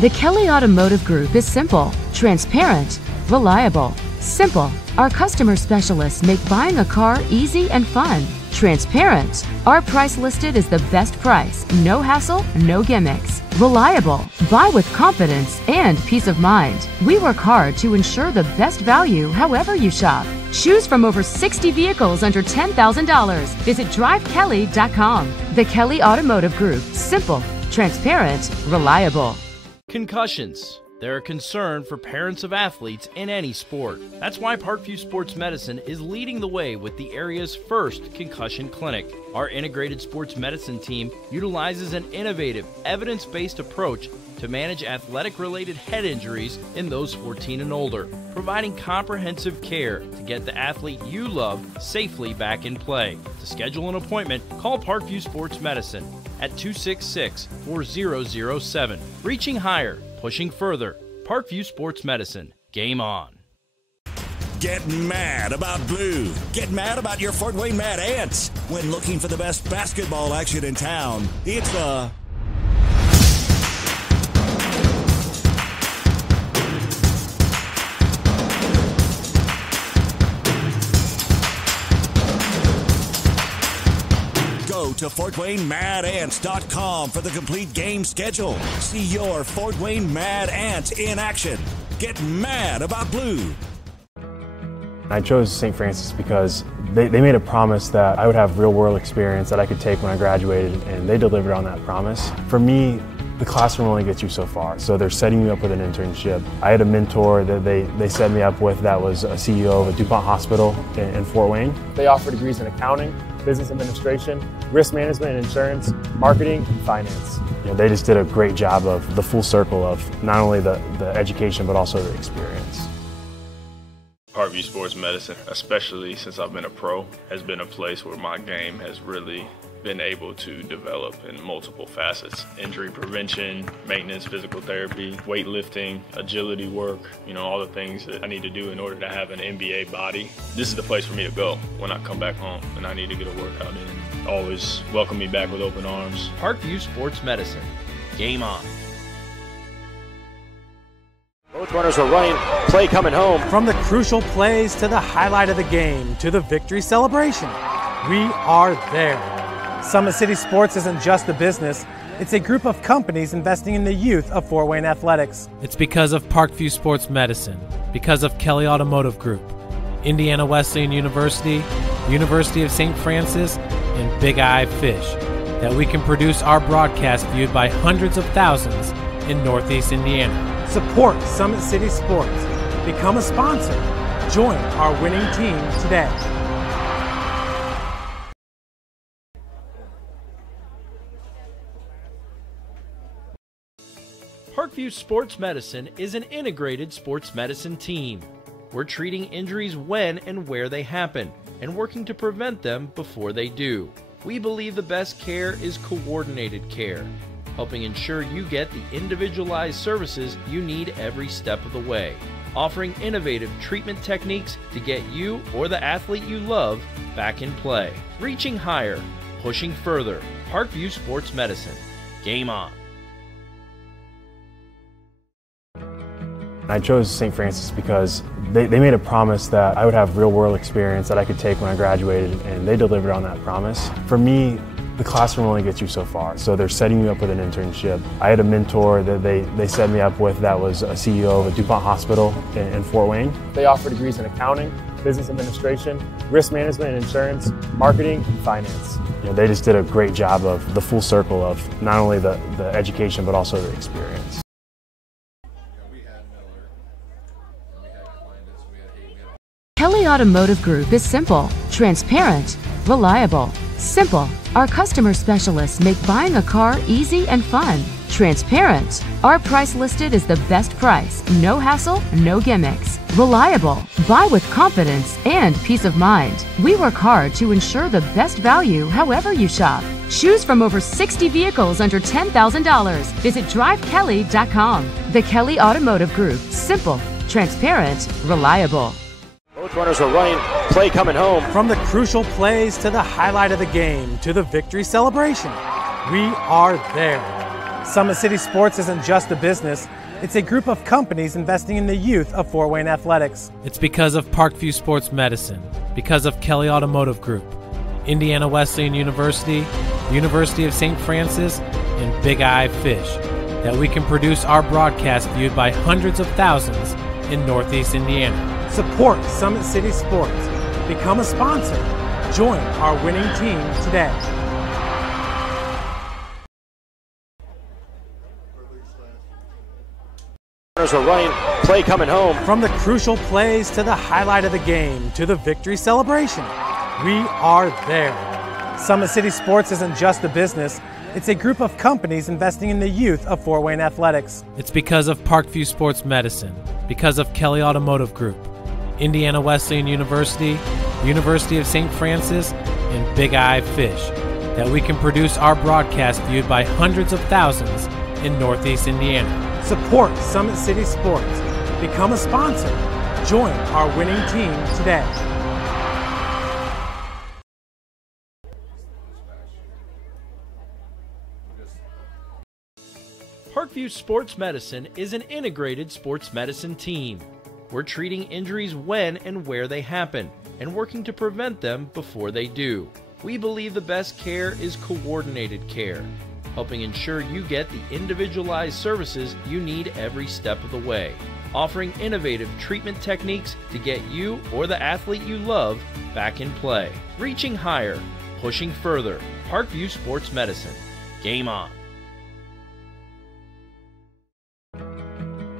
The Kelly Automotive Group is simple, transparent, reliable. Simple. Our customer specialists make buying a car easy and fun. Transparent. Our price listed is the best price. No hassle, no gimmicks. Reliable. Buy with confidence and peace of mind. We work hard to ensure the best value however you shop. Choose from over 60 vehicles under $10,000. Visit drivekelly.com. The Kelly Automotive Group. Simple, transparent, reliable. Concussions. They're a concern for parents of athletes in any sport. That's why Parkview Sports Medicine is leading the way with the area's first concussion clinic. Our integrated sports medicine team utilizes an innovative, evidence-based approach to manage athletic-related head injuries in those 14 and older, providing comprehensive care to get the athlete you love safely back in play. To schedule an appointment, call Parkview Sports Medicine at 266-4007. Reaching higher, pushing further. Parkview Sports Medicine. Game on. Get mad about blue. Get mad about your Fort Wayne Mad Ants. When looking for the best basketball action in town, it's Go to FortWayneMadAnts.com for the complete game schedule. See your Fort Wayne Mad Ants in action. Get mad about blue. I chose St. Francis because they made a promise that I would have real-world experience that I could take when I graduated, and they delivered on that promise. For me, the classroom only gets you so far, so they're setting you up with an internship. I had a mentor that they set me up with that was a CEO of a DuPont hospital in Fort Wayne. They offer degrees in accounting, business administration, risk management and insurance, marketing, and finance. They just did a great job of the full circle of not only the education but also the experience. Parkview Sports Medicine, especially since I've been a pro, has been a place where my game has really been able to develop in multiple facets. Injury prevention, maintenance, physical therapy, weightlifting, agility work, all the things that I need to do in order to have an NBA body. This is the place for me to go when I come back home and I need to get a workout in. Always welcome me back with open arms. Parkview Sports Medicine. Game on. Both runners are running, play coming home. From the crucial plays to the highlight of the game to the victory celebration, we are there. Summit City Sports isn't just a business, it's a group of companies investing in the youth of Fort Wayne athletics. It's because of Parkview Sports Medicine, because of Kelly Automotive Group, Indiana Wesleyan University, University of St. Francis, and Big Eye Fish, that we can produce our broadcast viewed by hundreds of thousands in Northeast Indiana. Support Summit City Sports. Become a sponsor. Join our winning team today. Parkview Sports Medicine is an integrated sports medicine team. We're treating injuries when and where they happen and working to prevent them before they do. We believe the best care is coordinated care, helping ensure you get the individualized services you need every step of the way, offering innovative treatment techniques to get you or the athlete you love back in play. Reaching higher, pushing further. Parkview Sports Medicine. Game on. I chose St. Francis because they made a promise that I would have real-world experience that I could take when I graduated, and they delivered on that promise. For me, the classroom only gets you so far, so they're setting you up with an internship. I had a mentor that they set me up with that was a CEO of a DuPont hospital in Fort Wayne. They offer degrees in accounting, business administration, risk management and insurance, marketing, and finance. They just did a great job of the full circle of not only the education but also the experience. Kelly Automotive Group is simple, transparent, reliable. Simple. Our customer specialists make buying a car easy and fun. Transparent. Our price listed is the best price. No hassle, no gimmicks. Reliable. Buy with confidence and peace of mind. We work hard to ensure the best value however you shop. Choose from over 60 vehicles under $10,000. Visit drivekelly.com. The Kelly Automotive Group. Simple, transparent, reliable. Both runners are running, play coming home. From the crucial plays to the highlight of the game to the victory celebration, we are there. Summit City Sports isn't just a business, it's a group of companies investing in the youth of Fort Wayne athletics. It's because of Parkview Sports Medicine, because of Kelly Automotive Group, Indiana Wesleyan University, University of St. Francis, and Big Eye Fish, that we can produce our broadcast viewed by hundreds of thousands in Northeast Indiana. Support Summit City Sports. Become a sponsor. Join our winning team today. Runners are running, play coming home. From the crucial plays to the highlight of the game to the victory celebration, we are there. Summit City Sports isn't just a business, it's a group of companies investing in the youth of Fort Wayne athletics. It's because of Parkview Sports Medicine, because of Kelly Automotive Group, Indiana Wesleyan University, University of St. Francis, and Big Eye Fish, that we can produce our broadcast viewed by hundreds of thousands in Northeast Indiana. Support Summit City Sports. Become a sponsor. Join our winning team today. Parkview Sports Medicine is an integrated sports medicine team. We're treating injuries when and where they happen, and working to prevent them before they do. We believe the best care is coordinated care, helping ensure you get the individualized services you need every step of the way, offering innovative treatment techniques to get you or the athlete you love back in play. Reaching higher, pushing further. Parkview Sports Medicine. Game on.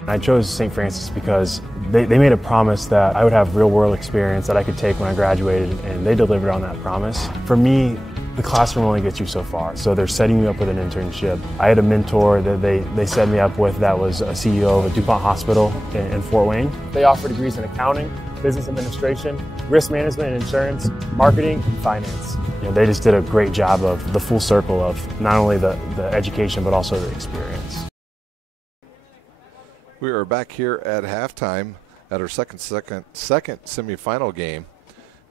I chose St. Francis because they made a promise that I would have real-world experience that I could take when I graduated, and they delivered on that promise. For me, the classroom only gets you so far, so they're setting you up with an internship. I had a mentor that they set me up with that was a CEO of a DuPont hospital in Fort Wayne. They offer degrees in accounting, business administration, risk management and insurance, marketing, and finance. They just did a great job of the full circle of not only the education but also the experience. We are back here at halftime at our second semifinal game.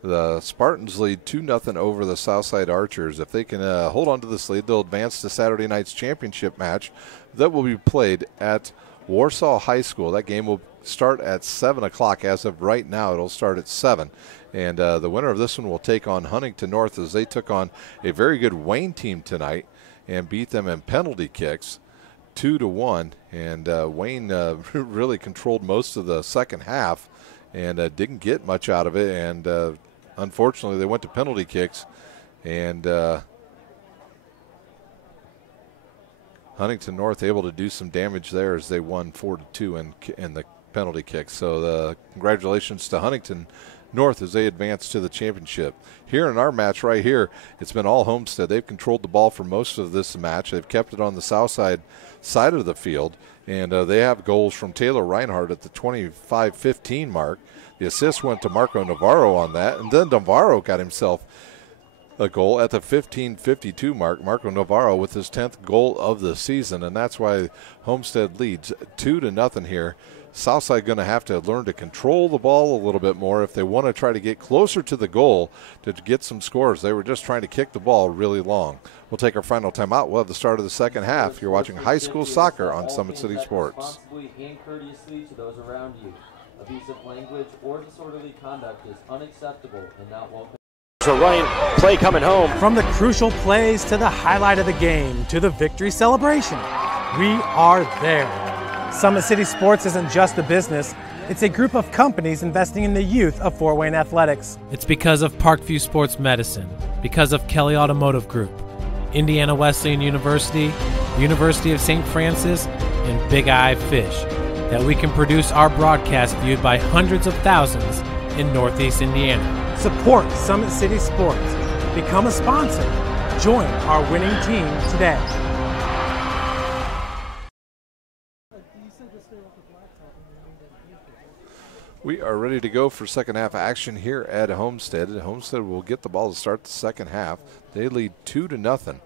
The Spartans lead 2-0 over the Southside Archers. If they can hold on to this lead, they'll advance to Saturday night's championship match that will be played at Warsaw High School. That game will start at 7 o'clock. As of right now, it'll start at 7. And the winner of this one will take on Huntington North, as they took on a very good Wayne team tonight and beat them in penalty kicks 2-1. And Wayne really controlled most of the second half and didn't get much out of it. And unfortunately, they went to penalty kicks, and Huntington North able to do some damage there as they won 4-2 in the penalty kicks. So congratulations to Huntington North as they advance to the championship. Here in our match right here, it's been all Homestead. They've controlled the ball for most of this match. They've kept it on the south side of the field, and they have goals from Taylor Reinhardt at the 25-15 mark. The assist went to Marco Navarro on that, and then Navarro got himself a goal at the 15-52 mark. Marco Navarro with his 10th goal of the season, and that's why Homestead leads 2-0 here. Southside going to have to learn to control the ball a little bit more if they want to try to get closer to the goal to get some scores. They were just trying to kick the ball really long. We'll take our final timeout. We'll have the start of the second half. You're watching high school soccer on Summit City Sports. Responsibly and courteously to those around you. Abusive language or disorderly conduct is unacceptable and not welcome. So running, play coming home. From the crucial plays to the highlight of the game to the victory celebration, we are there. Summit City Sports isn't just a business, It's a group of companies investing in the youth of Fort Wayne athletics. It's because of Parkview Sports Medicine, because of Kelly Automotive Group, Indiana Wesleyan University, University of St. Francis, and Big Eye Fish, that we can produce our broadcast viewed by hundreds of thousands in Northeast Indiana. Support Summit City Sports. Become a sponsor. Join our winning team today. We are ready to go for second half action here at Homestead. Homestead will get the ball to start the second half. They lead 2-0.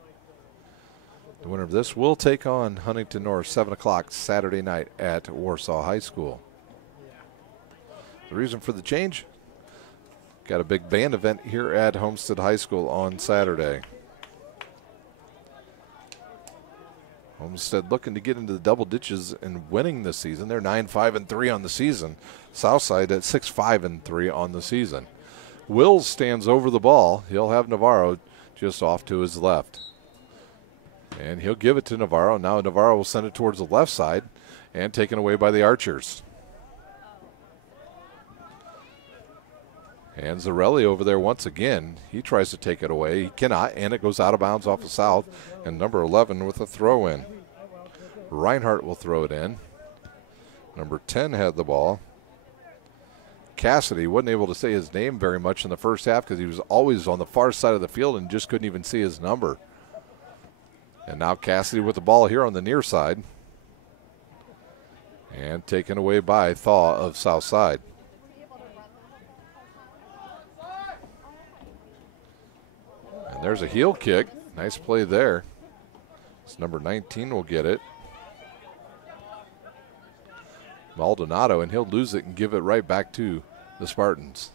The winner of this will take on Huntington North 7 o'clock Saturday night at Warsaw High School. The reason for the change? Got a big band event here at Homestead High School on Saturday. Homestead looking to get into the double digits and winning this season. They're 9-5-3 on the season. Southside at 6-5-3 on the season. Wills stands over the ball. He'll have Navarro just off to his left. And he'll give it to Navarro. Now Navarro will send it towards the left side and taken away by the Archers. And Zarelli over there once again. He tries to take it away. He cannot, and it goes out of bounds off the south. And number 11 with a throw in. Reinhardt will throw it in. Number 10 had the ball. Cassidy wasn't able to say his name very much in the first half because he was always on the far side of the field and just couldn't even see his number. And now Cassidy with the ball here on the near side. And taken away by Thaw of Southside. And there's a heel kick. Nice play there. It's number 19 will get it. Maldonado, and he'll lose it and give it right back to the Spartans.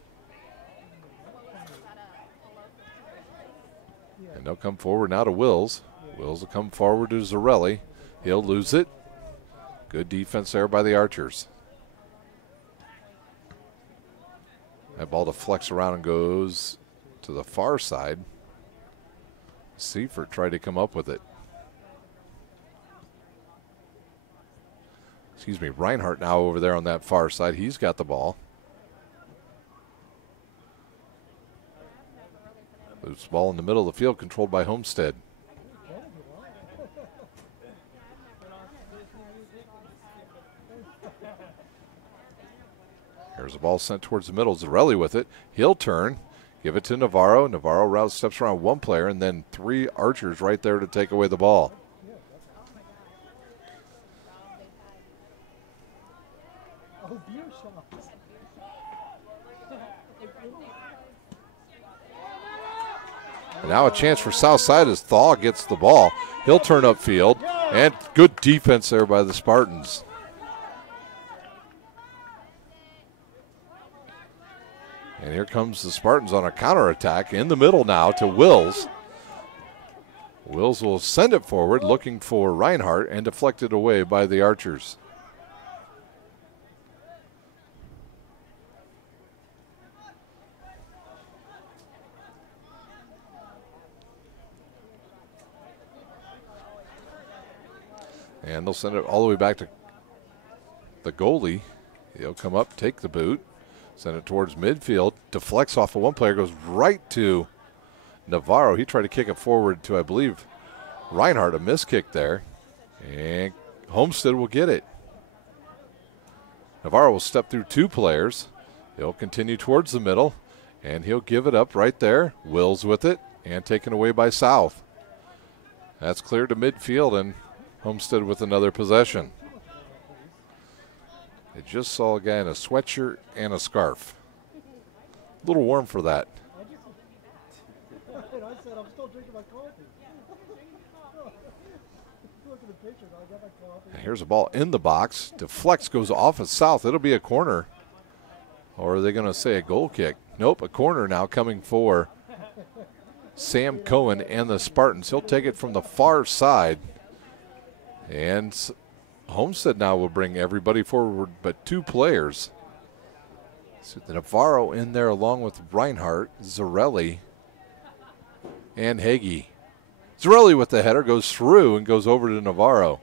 And they'll come forward now to Wills. Wills will come forward to Zarelli. He'll lose it. Good defense there by the Archers. That ball deflects around and goes to the far side. Seifert tried to come up with it. Reinhardt now over there on that far side. He's got the ball. Loose ball in the middle of the field, controlled by Homestead. Here's a ball sent towards the middle. Zarelli with it. He'll turn, give it to Navarro. Navarro route steps around one player, and then three Archers right there to take away the ball. And now a chance for Southside as Thaw gets the ball. He'll turn upfield, and good defense there by the Spartans. And here comes the Spartans on a counterattack in the middle now to Wills. Wills will send it forward, looking for Reinhardt, and deflected away by the Archers. And they'll send it all the way back to the goalie. He'll come up, take the boot, send it towards midfield, deflects off of one player, goes right to Navarro. He tried to kick it forward to, I believe, Reinhardt, a miss kick there. And Homestead will get it. Navarro will step through two players. He'll continue towards the middle, and he'll give it up right there. Wills with it, and taken away by South. That's clear to midfield, and Homestead with another possession. I just saw a guy in a sweatshirt and a scarf. A little warm for that. Here's a ball in the box. Deflects, goes off of South. It'll be a corner. Or are they going to say a goal kick? Nope, a corner now coming for Sam Cohen and the Spartans. He'll take it from the far side. And Homestead now will bring everybody forward but two players. So the Navarro in there along with Reinhardt, Zarelli, and Hagee. Zarelli with the header goes through and goes over to Navarro.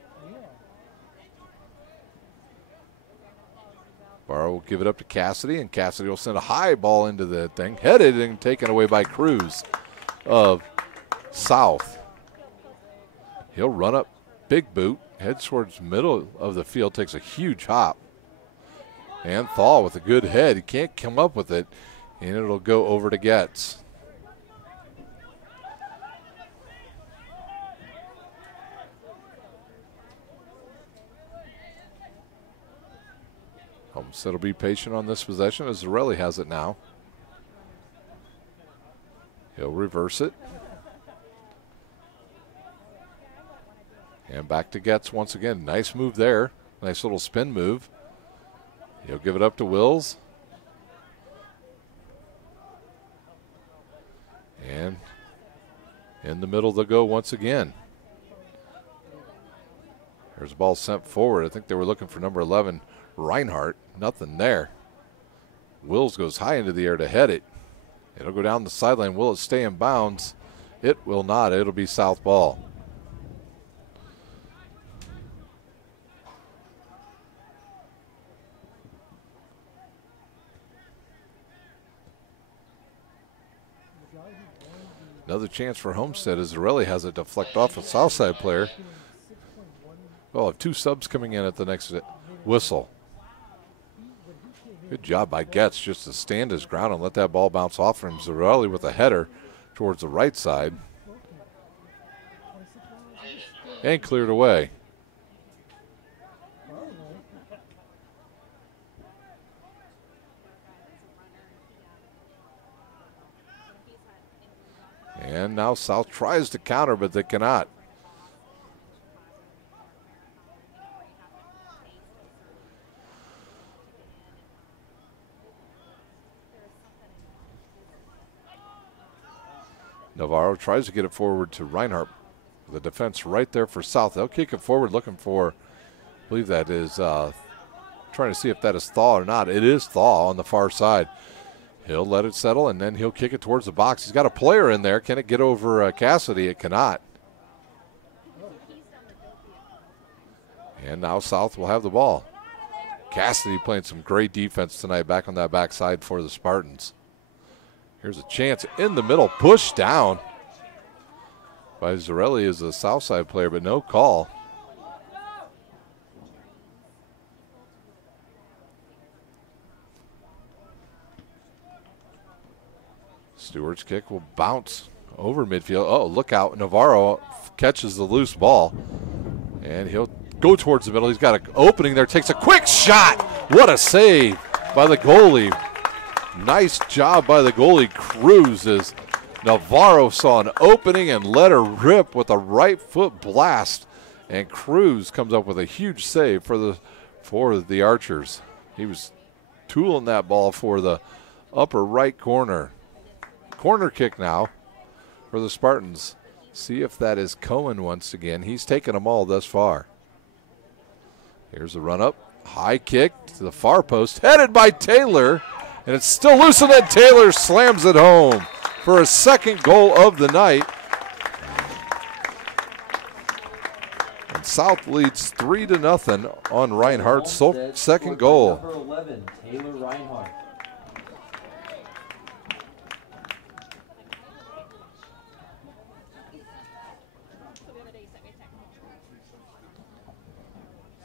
Navarro will give it up to Cassidy, and Cassidy will send a high ball into the thing, headed and taken away by Cruz of South. He'll run up, big boot, heads towards middle of the field, takes a huge hop. And Thal with a good head. He can't come up with it, and it'll go over to Getz. Homestead will be patient on this possession as Zarelli has it now. He'll reverse it. And back to Getz once again. Nice move there. Nice little spin move. He'll give it up to Wills. And in the middle they'll go once again. There's a ball sent forward. I think they were looking for number 11, Reinhardt. Nothing there. Wills goes high into the air to head it. It'll go down the sideline. Will it stay in bounds? It will not. It'll be South ball. Another chance for Homestead as Zarelli has it deflect off a Southside player. Well, have two subs coming in at the next whistle. Good job by Getz just to stand his ground and let that ball bounce off from Zarelli with a header towards the right side. And cleared away. And now South tries to counter, but they cannot. Navarro tries to get it forward to Reinhardt. The defense right there for South. They'll kick it forward looking for, I believe that is, trying to see if that is Thaw or not. It is Thaw on the far side. He'll let it settle, and then he'll kick it towards the box. He's got a player in there. Can it get over Cassidy? It cannot. And now South will have the ball. Cassidy playing some great defense tonight back on that backside for the Spartans. Here's a chance in the middle. Push down by Zarelli as a Southside player, but no call. Stewart's kick will bounce over midfield. Oh, look out. Navarro catches the loose ball, and he'll go towards the middle. He's got an opening there. Takes a quick shot. What a save by the goalie. Nice job by the goalie, Cruz, as Navarro saw an opening and let her rip with a right foot blast. And Cruz comes up with a huge save for the Archers. He was tooling that ball for the upper right corner. Corner kick now for the Spartans. See if that is Cohen once again. He's taken them all thus far. Here's a run up. High kick to the far post. Headed by Taylor. And it's still loose, and then Taylor slams it home for a second goal of the night. And South leads 3-0 on Reinhardt's second goal. Number 11, Taylor Reinhardt.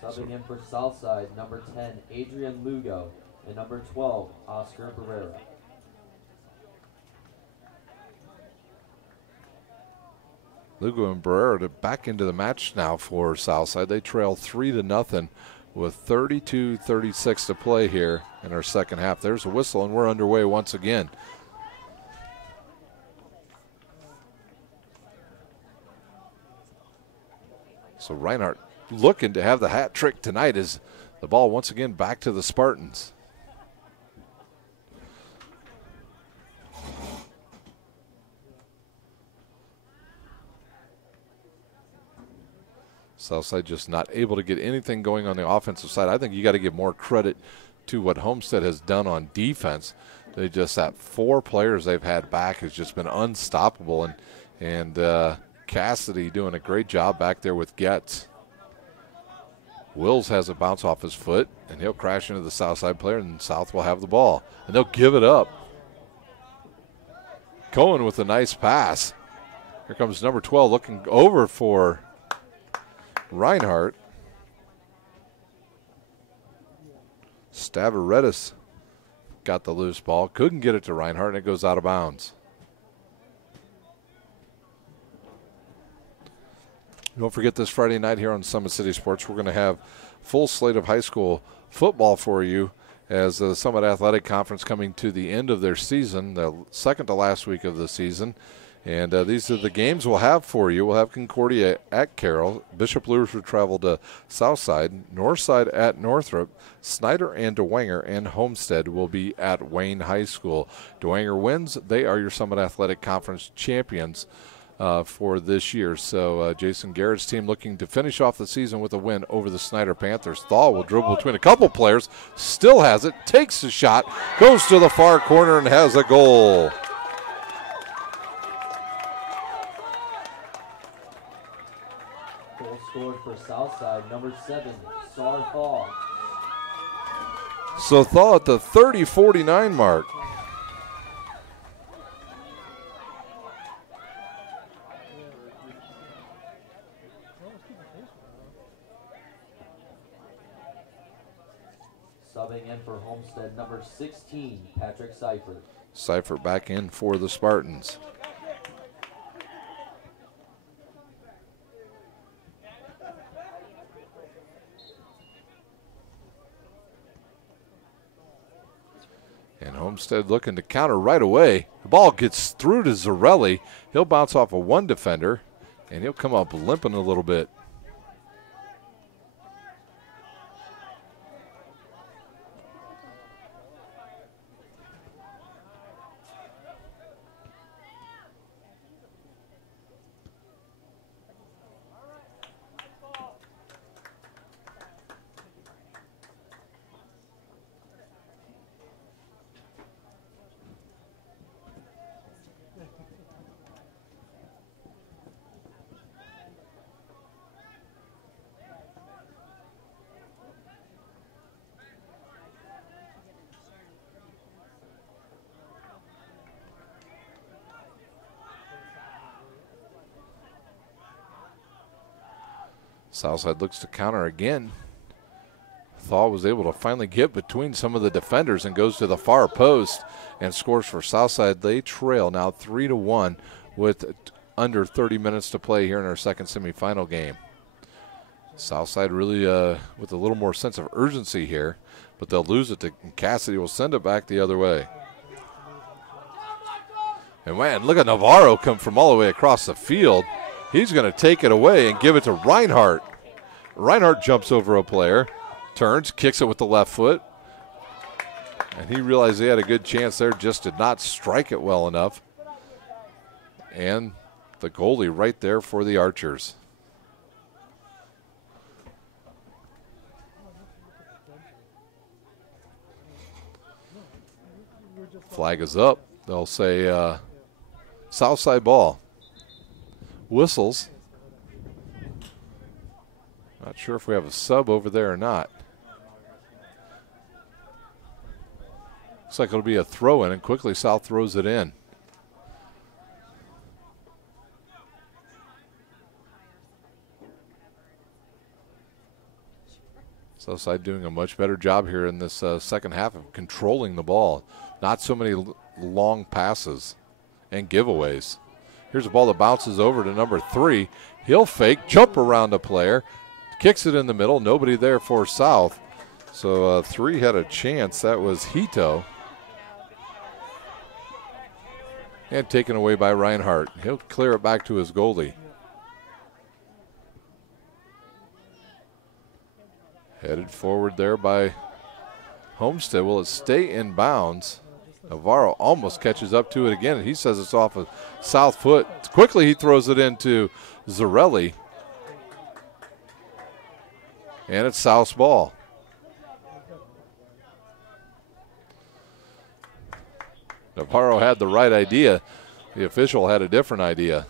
Subbing in for Southside, number 10, Adrian Lugo, and number 12, Oscar Barrera. Lugo and Barrera back into the match now for Southside. They trail 3-0 with 32-36 to play here in our second half. There's a whistle, and we're underway once again. So Reinhardt looking to have the hat trick tonight as the ball once again back to the Spartans. Southside just not able to get anything going on the offensive side. I think you got to give more credit to what Homestead has done on defense. They just, that 4 players they've had back has just been unstoppable, and Cassidy doing a great job back there with Getz. Wills has a bounce off his foot, and he'll crash into the Southside player, and South will have the ball. And they'll give it up. Cohen with a nice pass. Here comes number 12 looking over for Reinhardt. Stavridis got the loose ball. Couldn't get it to Reinhardt, and it goes out of bounds. Don't forget this Friday night here on Summit City Sports, we're going to have full slate of high school football for you as the Summit Athletic Conference coming to the end of their season, the second to last week of the season. And these are the games we'll have for you. We'll have Concordia at Carroll. Bishop Lewis will travel to Southside. Northside at Northrop. Snyder and DeWanger and Homestead will be at Wayne High School. DeWanger wins. They are your Summit Athletic Conference champions for this year. So Jason Garrett's team looking to finish off the season with a win over the Snyder Panthers. Thaw will dribble between a couple players. Still has it. Takes the shot. Goes to the far corner and has a goal. Scored for Southside, number 7, Sar Thaw. So Thaw at the 30-49 mark. Subbing in for Homestead, number 16, Patrick Seifert. Seifert back in for the Spartans. And Homestead looking to counter right away. The ball gets through to Zarelli. He'll bounce off of one defender, and he'll come up limping a little bit. Southside looks to counter again. Thaw was able to finally get between some of the defenders and goes to the far post and scores for Southside. They trail now 3-1 with under 30 minutes to play here in our second semifinal game. Southside really with a little more sense of urgency here, but they'll lose it to Cassidy. Will send it back the other way. And man, look at Navarro come from all the way across the field. He's going to take it away and give it to Reinhardt. Reinhardt jumps over a player, turns, kicks it with the left foot. And he realized he had a good chance there, just did not strike it well enough. And the goalie right there for the Archers. Flag is up. They'll say Southside ball. Whistles. Not sure if we have a sub over there or not. Looks like it'll be a throw in, and quickly South throws it in. Southside doing a much better job here in this second half of controlling the ball. Not so many long passes and giveaways. Here's a ball that bounces over to number 3. He'll fake, jump around a player, kicks it in the middle. Nobody there for South. So 3 had a chance. That was Hito. And taken away by Reinhardt. He'll clear it back to his goalie. Headed forward there by Homestead. Will it stay in bounds? Navarro almost catches up to it again, and he says it's off a south foot. Quickly he throws it into Zarelli. And it's South's ball. Navarro had the right idea. The official had a different idea.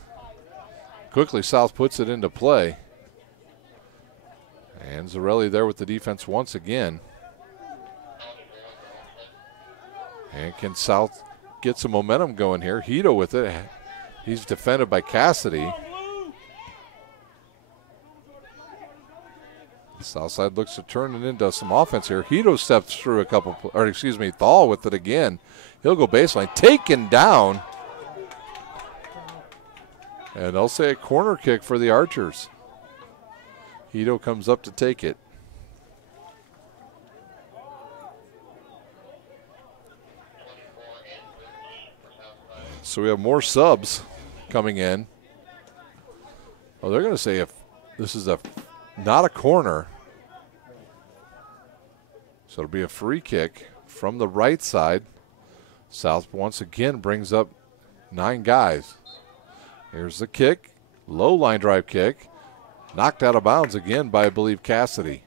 Quickly South puts it into play. And Zarelli there with the defense once again. And can South get some momentum going here? Hito with it. He's defended by Cassidy. Southside looks to turn it into some offense here. Hito steps through a couple, or excuse me, Thal with it again. He'll go baseline, taken down. And they'll say a corner kick for the Archers. Hito comes up to take it. So we have more subs coming in. Oh, they're going to say if this is not a corner. So it'll be a free kick from the right side. South once again brings up 9 guys. Here's the kick. Low line drive kick. Knocked out of bounds again by, I believe, Cassidy.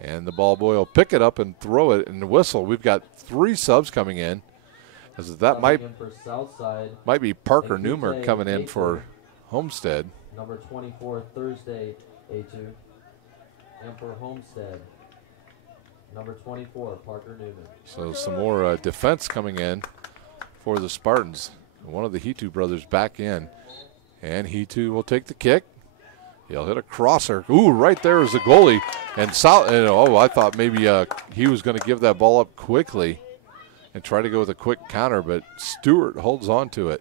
And the ball boy will pick it up and throw it and whistle. We've got 3 subs coming in. As that might be Parker Newmer coming in for Homestead. Number 24, Thursday, A2. And for Homestead, number 24, Parker Newman. So some more defense coming in for the Spartans. One of the Hitu brothers back in. And Hitu will take the kick. He'll hit a crosser. Ooh, right there is the goalie. And I thought maybe he was going to give that ball up quickly and try to go with a quick counter, but Stewart holds on to it.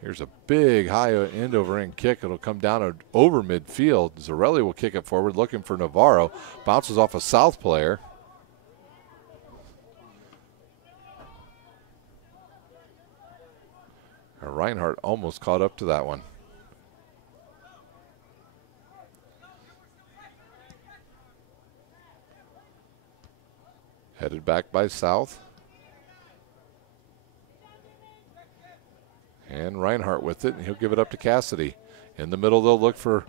Here's a big high end over end kick. It'll come down over midfield. Zarelli will kick it forward, looking for Navarro. Bounces off a South player. Reinhardt almost caught up to that one. Headed back by South. And Reinhardt with it, and he'll give it up to Cassidy. In the middle, they'll look for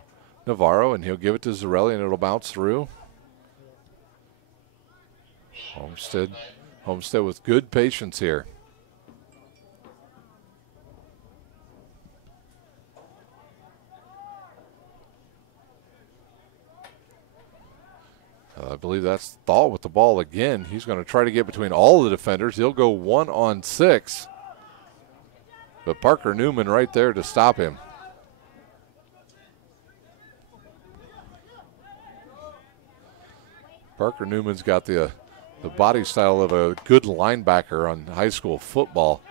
Navarro, and he'll give it to Zarelli, and it'll bounce through. Homestead with good patience here. I believe that's Thal with the ball again. He's going to try to get between all the defenders. He'll go 1-on-6. But Parker Newman right there to stop him. Parker Newman's got the body style of a good linebacker on high school football.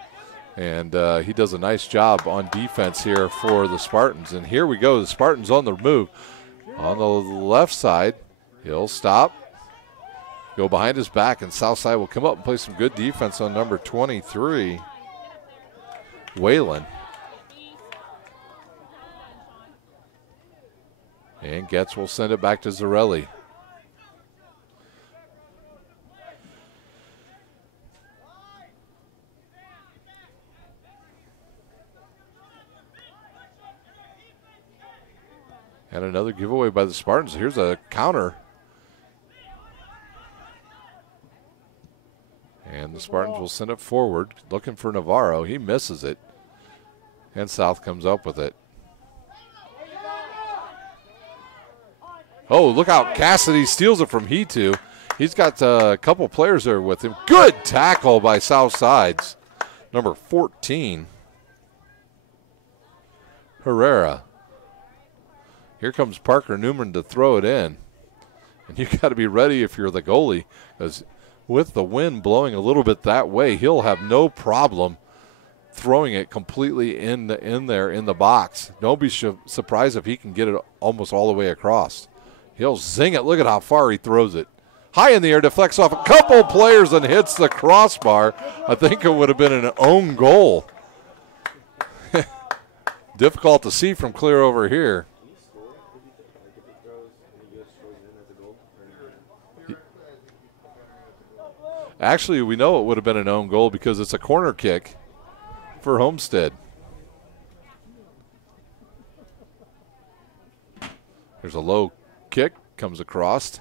And he does a nice job on defense here for the Spartans. And here we go. The Spartans on the move. On the left side, he'll stop, go behind his back, and Southside will come up and play some good defense on number 23, Whalen. And Getz will send it back to Zarelli. And another giveaway by the Spartans. Here's a counter. And the Spartans will send it forward, looking for Navarro. He misses it. And South comes up with it. Oh, look out. Cassidy steals it from Hitu. He's got a couple players there with him. Good tackle by Southside's number 14, Herrera. Here comes Parker Newman to throw it in. And you got to be ready if you're the goalie, because with the wind blowing a little bit that way, he'll have no problem throwing it completely in there in the box. Don't be surprised if he can get it almost all the way across. He'll zing it. Look at how far he throws it. High in the air, deflects off a couple players and hits the crossbar. I think it would have been an own goal. Difficult to see from clear over here. Actually, we know it would have been an own goal because it's a corner kick for Homestead. There's a low kick, comes across.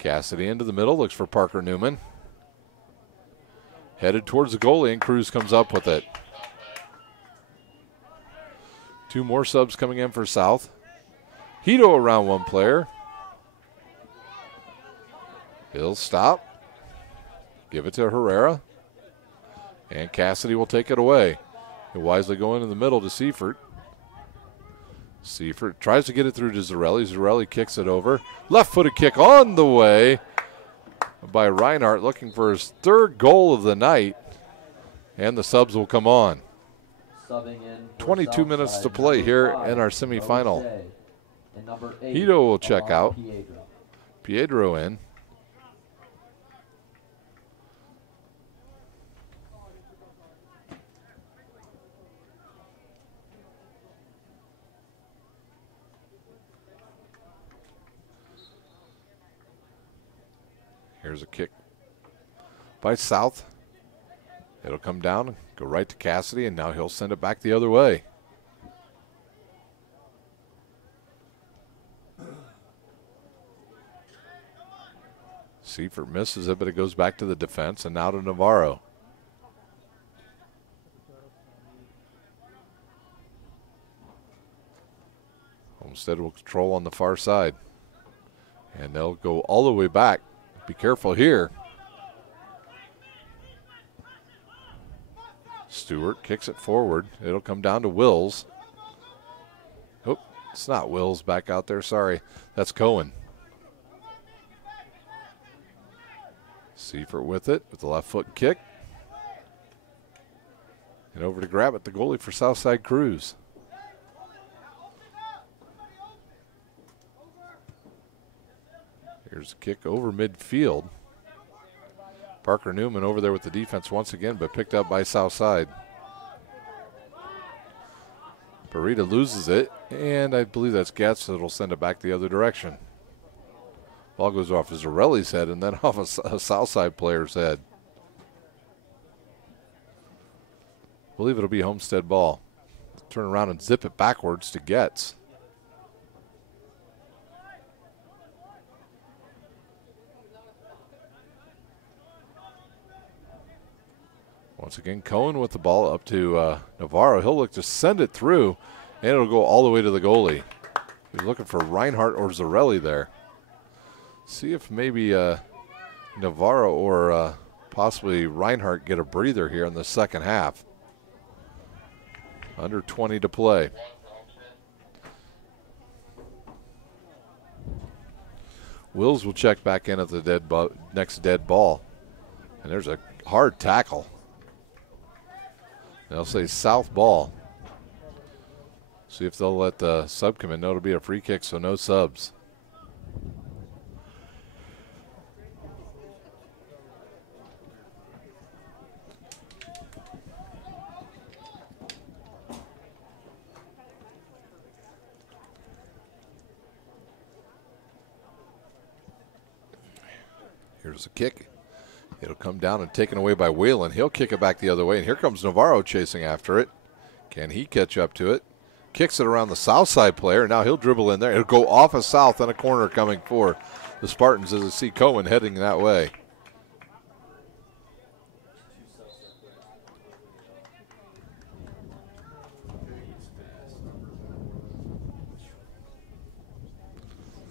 Cassidy into the middle, looks for Parker Newman. Headed towards the goalie, and Cruz comes up with it. 2 more subs coming in for South. Hito around 1 player. He'll stop. Give it to Herrera. And Cassidy will take it away. He'll wisely go in the middle to Seifert. Seifert tries to get it through to Zarelli. Zarelli kicks it over. Left-footed kick on the way by Reinhardt, looking for his 3rd goal of the night. And the subs will come on. 22 minutes to play here in our semifinal. Hito will check out. Piedro in. Here's a kick by South. It'll come down, go right to Cassidy, and now he'll send it back the other way. Seifert misses it, but it goes back to the defense, and now to Navarro. Homestead will control on the far side. And they'll go all the way back. Be careful here. Stewart kicks it forward. It'll come down to Wills. Oh, it's not Wills back out there. Sorry. That's Cohen. Seifert with it with the left foot kick. And over to grab it, the goalie for Southside Cruz. Here's a kick over midfield. Parker Newman over there with the defense once again, but picked up by Southside. Barita loses it, and I believe that's Getz that'll send it back the other direction. Ball goes off of Zarelli's head and then off a Southside player's head. I believe it'll be Homestead ball. Turn around and zip it backwards to Getz. Once again, Cohen with the ball up to Navarro. He'll look to send it through, and it'll go all the way to the goalie. He's looking for Reinhardt or Zarelli there. See if maybe Navarro or possibly Reinhardt get a breather here in the second half. Under 20 to play. Wills will check back in at the next dead ball. And there's a hard tackle. They'll say South ball. See if they'll let the sub come in. No, it'll be a free kick, so no subs. Here's a kick. It'll come down and taken away by Whalen. He'll kick it back the other way, and here comes Navarro chasing after it. Can he catch up to it? Kicks it around the south side player, and now he'll dribble in there. It'll go off of South and a corner coming for the Spartans as I see Cohen heading that way.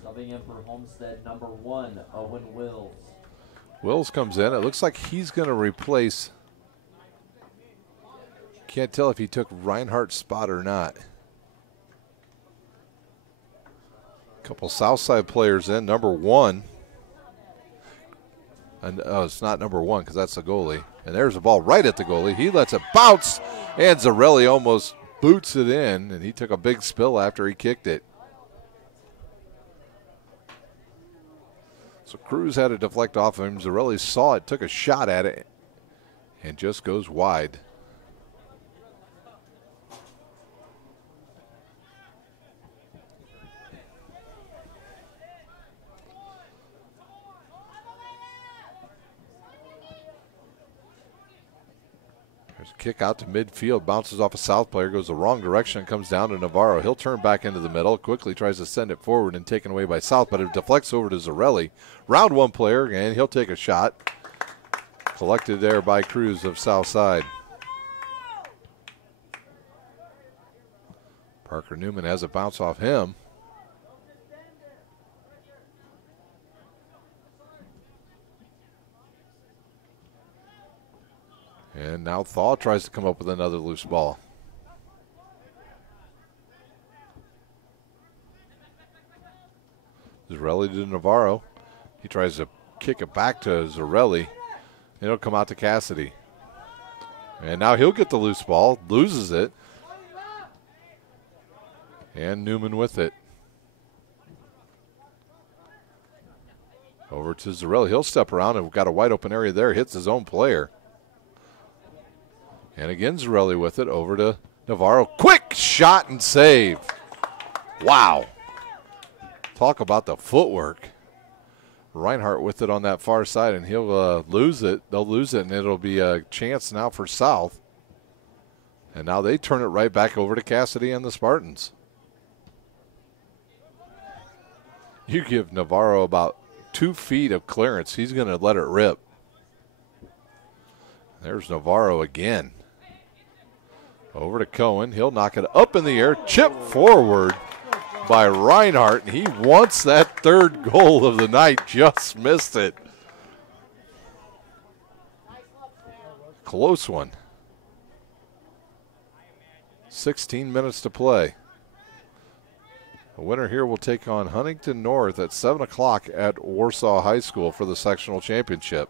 Subbing in for Homestead, number 1, Owen Wills. Wills comes in. It looks like he's going to replace. Can't tell if he took Reinhardt's spot or not. Couple Southside players in. Number 1. And it's not number 1 because that's the goalie. And there's a ball right at the goalie. He lets it bounce, and Zarelli almost boots it in, and he took a big spill after he kicked it. So Cruz had to deflect off of him. Zarelli saw it, took a shot at it, and just goes wide. There's a kick out to midfield, bounces off a South player, goes the wrong direction, and comes down to Navarro. He'll turn back into the middle, quickly tries to send it forward and taken away by South, but it deflects over to Zarelli. Round 1 player, and he'll take a shot. Collected there by Cruz of Southside. Parker Newman has a bounce off him. And now Thaw tries to come up with another loose ball. Zarelli to Navarro. He tries to kick it back to Zarelli. It'll come out to Cassidy. And now he'll get the loose ball, loses it. And Newman with it. Over to Zarelli. He'll step around and got a wide open area there. Hits his own player. And again, Zarelli with it. Over to Navarro. Quick shot and save. Wow. Talk about the footwork. Reinhardt with it on that far side, and he'll lose it. They'll lose it, and it'll be a chance now for South. And now they turn it right back over to Cassidy and the Spartans. You give Navarro about 2 feet of clearance, he's going to let it rip. There's Navarro again. Over to Cohen. He'll knock it up in the air. Chip forward by Reinhardt. And he wants that 3rd goal of the night. Just missed it. Close one. 16 minutes to play. The winner here will take on Huntington North at 7 o'clock at Warsaw High School for the sectional championship.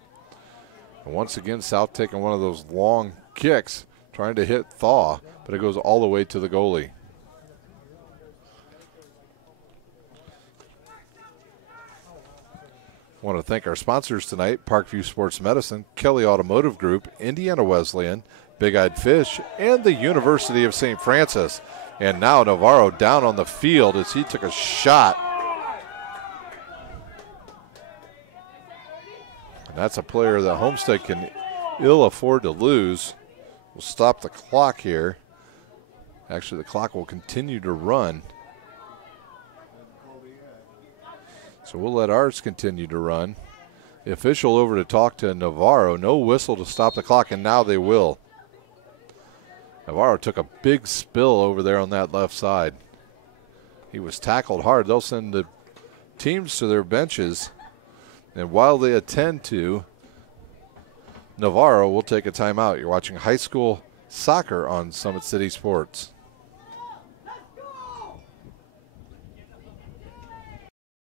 And once again, South taking one of those long kicks, trying to hit Thaw, but it goes all the way to the goalie. I want to thank our sponsors tonight, Parkview Sports Medicine, Kelly Automotive Group, Indiana Wesleyan, Big Eyed Fish, and the University of St. Francis. And now Navarro down on the field as he took a shot. And that's a player that Homestead can ill afford to lose. We'll stop the clock here. Actually, the clock will continue to run. So we'll let ours continue to run. The official over to talk to Navarro. No whistle to stop the clock, and now they will. Navarro took a big spill over there on that left side. He was tackled hard. They'll send the teams to their benches. And while they attend to Navarro, we'll take a timeout. You're watching high school soccer on Summit City Sports.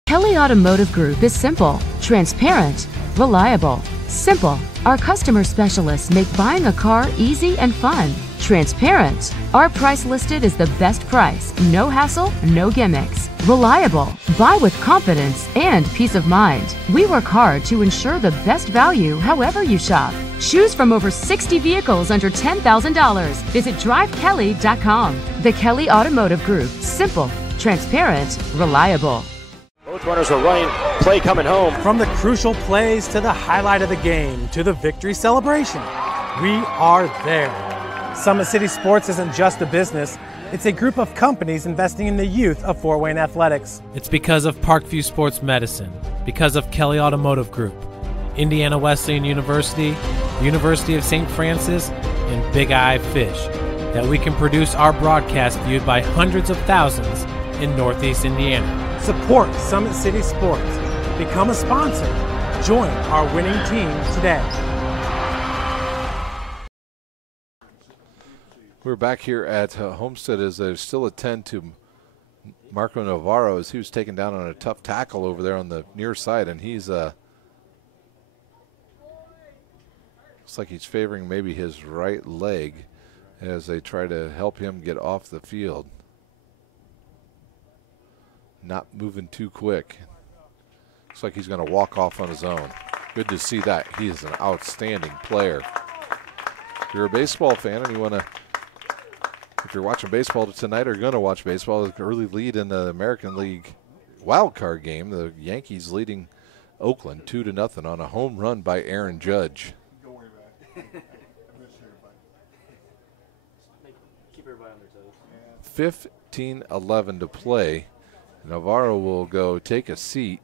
Kelly Automotive Group is simple, transparent, reliable. Simple. Our customer specialists make buying a car easy and fun. Transparent. Our price listed is the best price. No hassle, no gimmicks. Reliable. Buy with confidence and peace of mind. We work hard to ensure the best value however you shop. Choose from over 60 vehicles under $10,000. Visit drivekelly.com. The Kelly Automotive Group. Simple, transparent, reliable. Both runners are running, play coming home. From the crucial plays to the highlight of the game to the victory celebration, we are there. Summit City Sports isn't just a business, it's a group of companies investing in the youth of Fort Wayne athletics. It's because of Parkview Sports Medicine, because of Kelly Automotive Group, Indiana Wesleyan University, University of St. Francis, and Big Eye Fish, that we can produce our broadcast viewed by hundreds of thousands in Northeast Indiana. Support Summit City Sports. Become a sponsor. Join our winning team today. We're back here at Homestead as they still attend to Marco Navarro as he was taken down on a tough tackle over there on the near side, and he's looks like he's favoring maybe his right leg as they try to help him get off the field. Not moving too quick. Looks like he's going to walk off on his own. Good to see that. He is an outstanding player. If you're a baseball fan and you want to, if you're watching baseball tonight or going to watch baseball, the early lead in the American League wild card game, the Yankees leading Oakland 2-0 on a home run by Aaron Judge. Keep everybody on their toes. 15-11 to play. Navarro will go take a seat.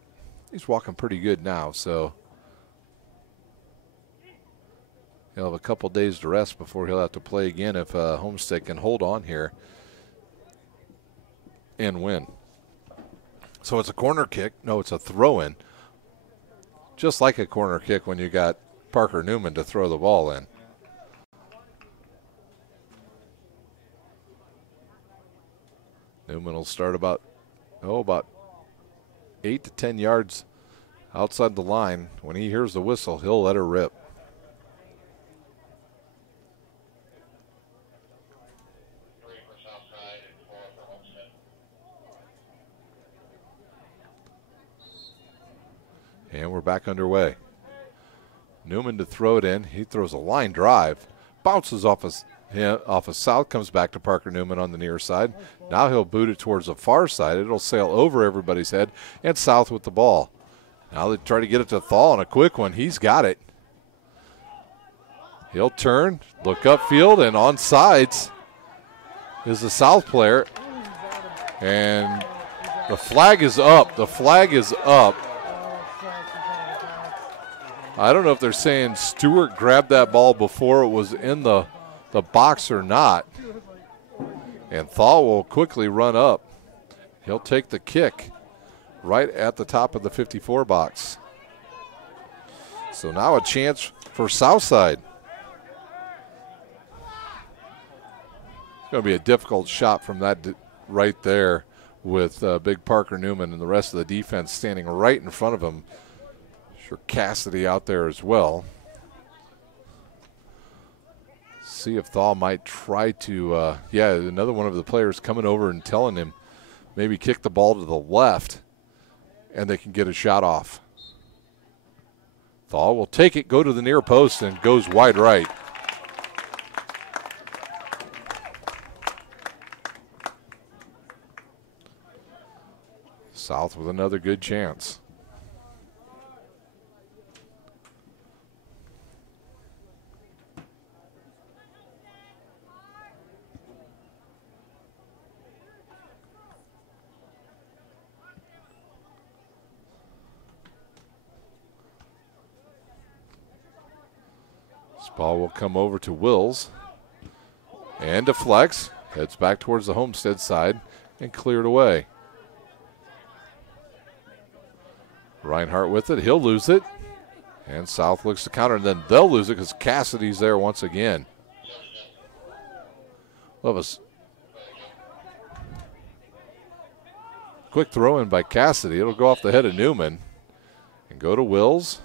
He's walking pretty good now, so he'll have a couple days to rest before he'll have to play again if Homestead can hold on here. and win. So it's a corner kick. No, it's a throw-in. Just like a corner kick when you got Parker Newman to throw the ball in. Newman will start about 8 to 10 yards outside the line. When he hears the whistle, he'll let her rip. And we're back underway. Newman to throw it in. He throws a line drive. Bounces off of South, comes back to Parker Newman on the near side. Now he'll boot it towards the far side. It'll sail over everybody's head, and South with the ball. Now they try to get it to Thal on a quick one. He's got it. He'll turn, look upfield, and on sides is the South player. And the flag is up. The flag is up. I don't know if they're saying Stewart grabbed that ball before it was in the box or not. And Thal will quickly run up. He'll take the kick right at the top of the 54 box. So now a chance for Southside. It's going to be a difficult shot from that right there with big Parker Newman and the rest of the defense standing right in front of him. Sure, Cassidy out there as well. See if Thal might try to, another one of the players coming over and telling him maybe kick the ball to the left and they can get a shot off. Thal will take it, go to the near post, and goes wide right. South with another good chance. This ball will come over to Wills and deflects, heads back towards the Homestead side and cleared away. Reinhardt with it, he'll lose it. And South looks to counter, and then they'll lose it because Cassidy's there once again. Love us. Quick throw in by Cassidy. It'll go off the head of Newman and go to Wills.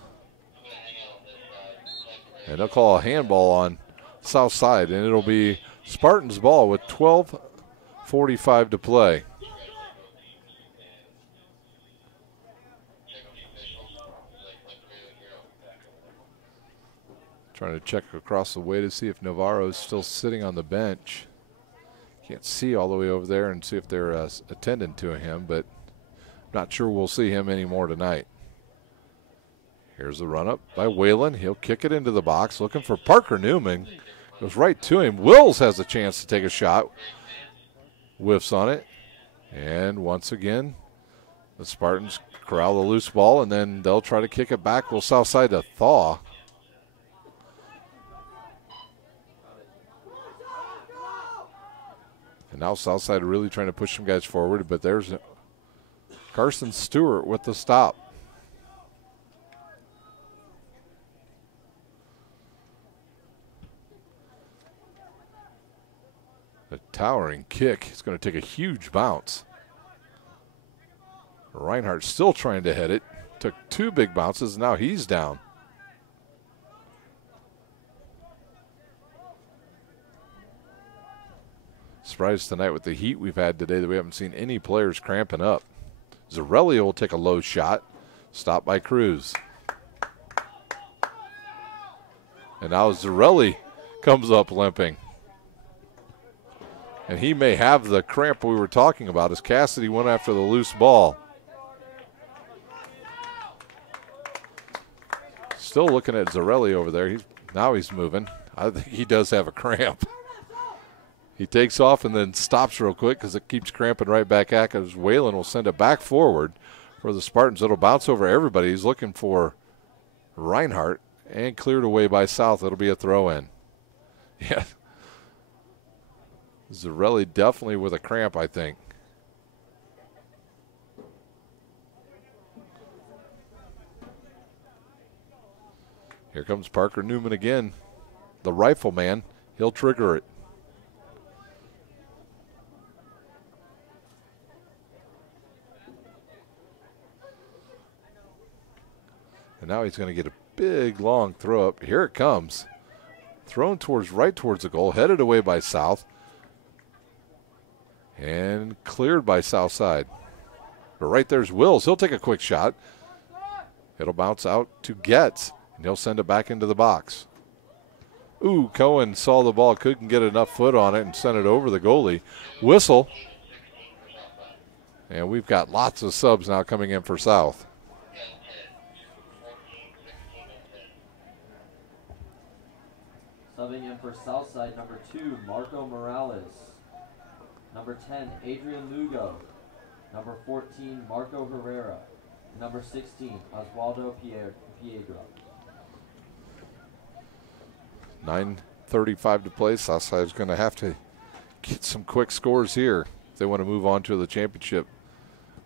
And they'll call a handball on South side, and it'll be Spartans' ball with 12:45 to play. Trying to check across the way to see if Navarro's still sitting on the bench. Can't see all the way over there and see if they're attending to him, but not sure we'll see him anymore tonight. Here's the run up by Whalen. He'll kick it into the box, looking for Parker Newman. Goes right to him. Wills has a chance to take a shot. Whiffs on it. And once again, the Spartans corral the loose ball, and then they'll try to kick it back. Well, south side to Thaw. And now Southside really trying to push some guys forward, but there's Carson Stewart with the stop. A towering kick. It's going to take a huge bounce. Reinhardt still trying to head it. Took two big bounces. Now he's down. Surprised tonight with the heat we've had today that we haven't seen any players cramping up. Zarelli will take a low shot. Stopped by Cruz. And now Zarelli comes up limping. And he may have the cramp we were talking about as Cassidy went after the loose ball. Still looking at Zarelli over there. Now he's moving. I think he does have a cramp. He takes off and then stops real quick because it keeps cramping right back at us. Whalen will send it back forward for the Spartans. It'll bounce over everybody. He's looking for Reinhardt and cleared away by South. It'll be a throw-in. Yeah. Zarelli definitely with a cramp, I think. Here comes Parker Newman again, the rifleman. He'll trigger it. And now he's going to get a big, long throw up. Here it comes. Thrown right towards the goal, headed away by South. And cleared by South side. But right there's Wills. He'll take a quick shot. It'll bounce out to Getz, and he'll send it back into the box. Ooh, Cohen saw the ball, couldn't get enough foot on it, and sent it over the goalie. Whistle. And we've got lots of subs now coming in for South. Subbing in for Southside, number 2, Marco Morales. Number 10, Adrian Lugo. Number 14, Marco Herrera. Number 16, Oswaldo Piedra. 9:35 to play. Southside's going to have to get some quick scores here if they want to move on to the championship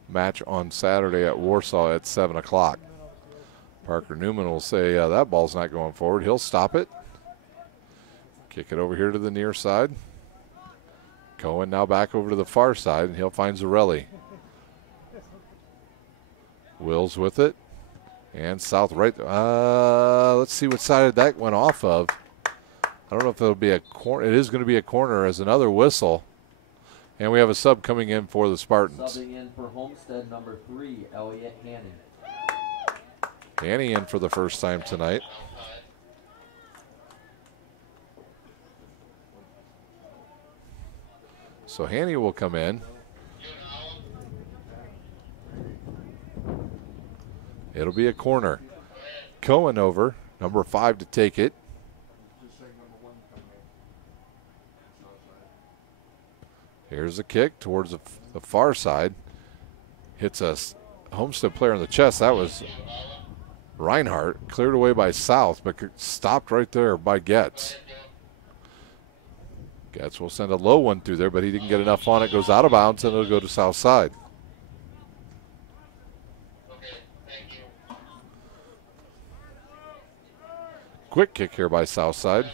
match on Saturday at Warsaw at 7 o'clock. Parker Newman will say that ball's not going forward. He'll stop it. Kick it over here to the near side. Cohen now back over to the far side, and he'll find Zarelli. Wills with it. And South right. Let's see what side that went off of. I don't know if it'll be a corner. It is going to be a corner as another whistle. And we have a sub coming in for the Spartans. Subbing in for Homestead, number 3, Elliot Hanning. Hanning in for the first time tonight. So Haney will come in. It'll be a corner. Cohen over, number 5 to take it. Here's a kick towards the far side. Hits a Homestead player in the chest. That was Reinhardt. Cleared away by South, but stopped right there by Getz. Getz will send a low one through there, but he didn't get enough on it. Goes out of bounds, and it'll go to South side. Quick kick here by South side.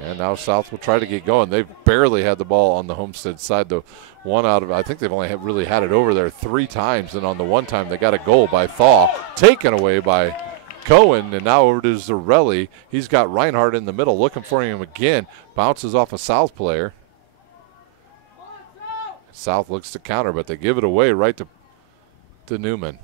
And now South will try to get going. They've barely had the ball on the Homestead side. The one out of, I think they've only really had it over there 3 times, and on the one time they got a goal by Thaw, taken away by Cohen, and now over to Zarelli. He's got Reinhardt in the middle looking for him again. Bounces off a South player. South looks to counter, but they give it away right to Newman.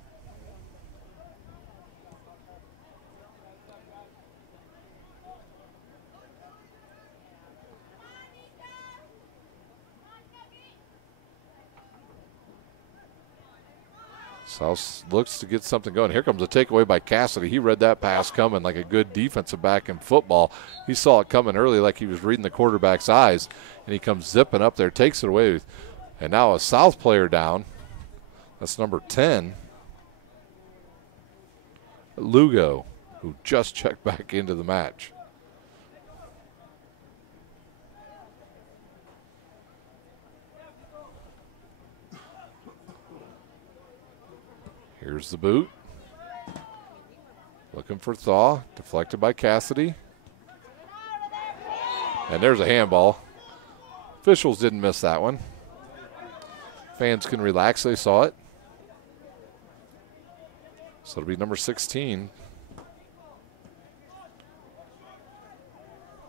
South looks to get something going. Here comes a takeaway by Cassidy. He read that pass coming like a good defensive back in football. He saw it coming early like he was reading the quarterback's eyes, and he comes zipping up there, takes it away. And now a South player down. That's number 10, Lugo, who just checked back into the match. Here's the boot. Looking for Thaw. Deflected by Cassidy. And there's a handball. Officials didn't miss that one. Fans can relax. They saw it. So it'll be number 16.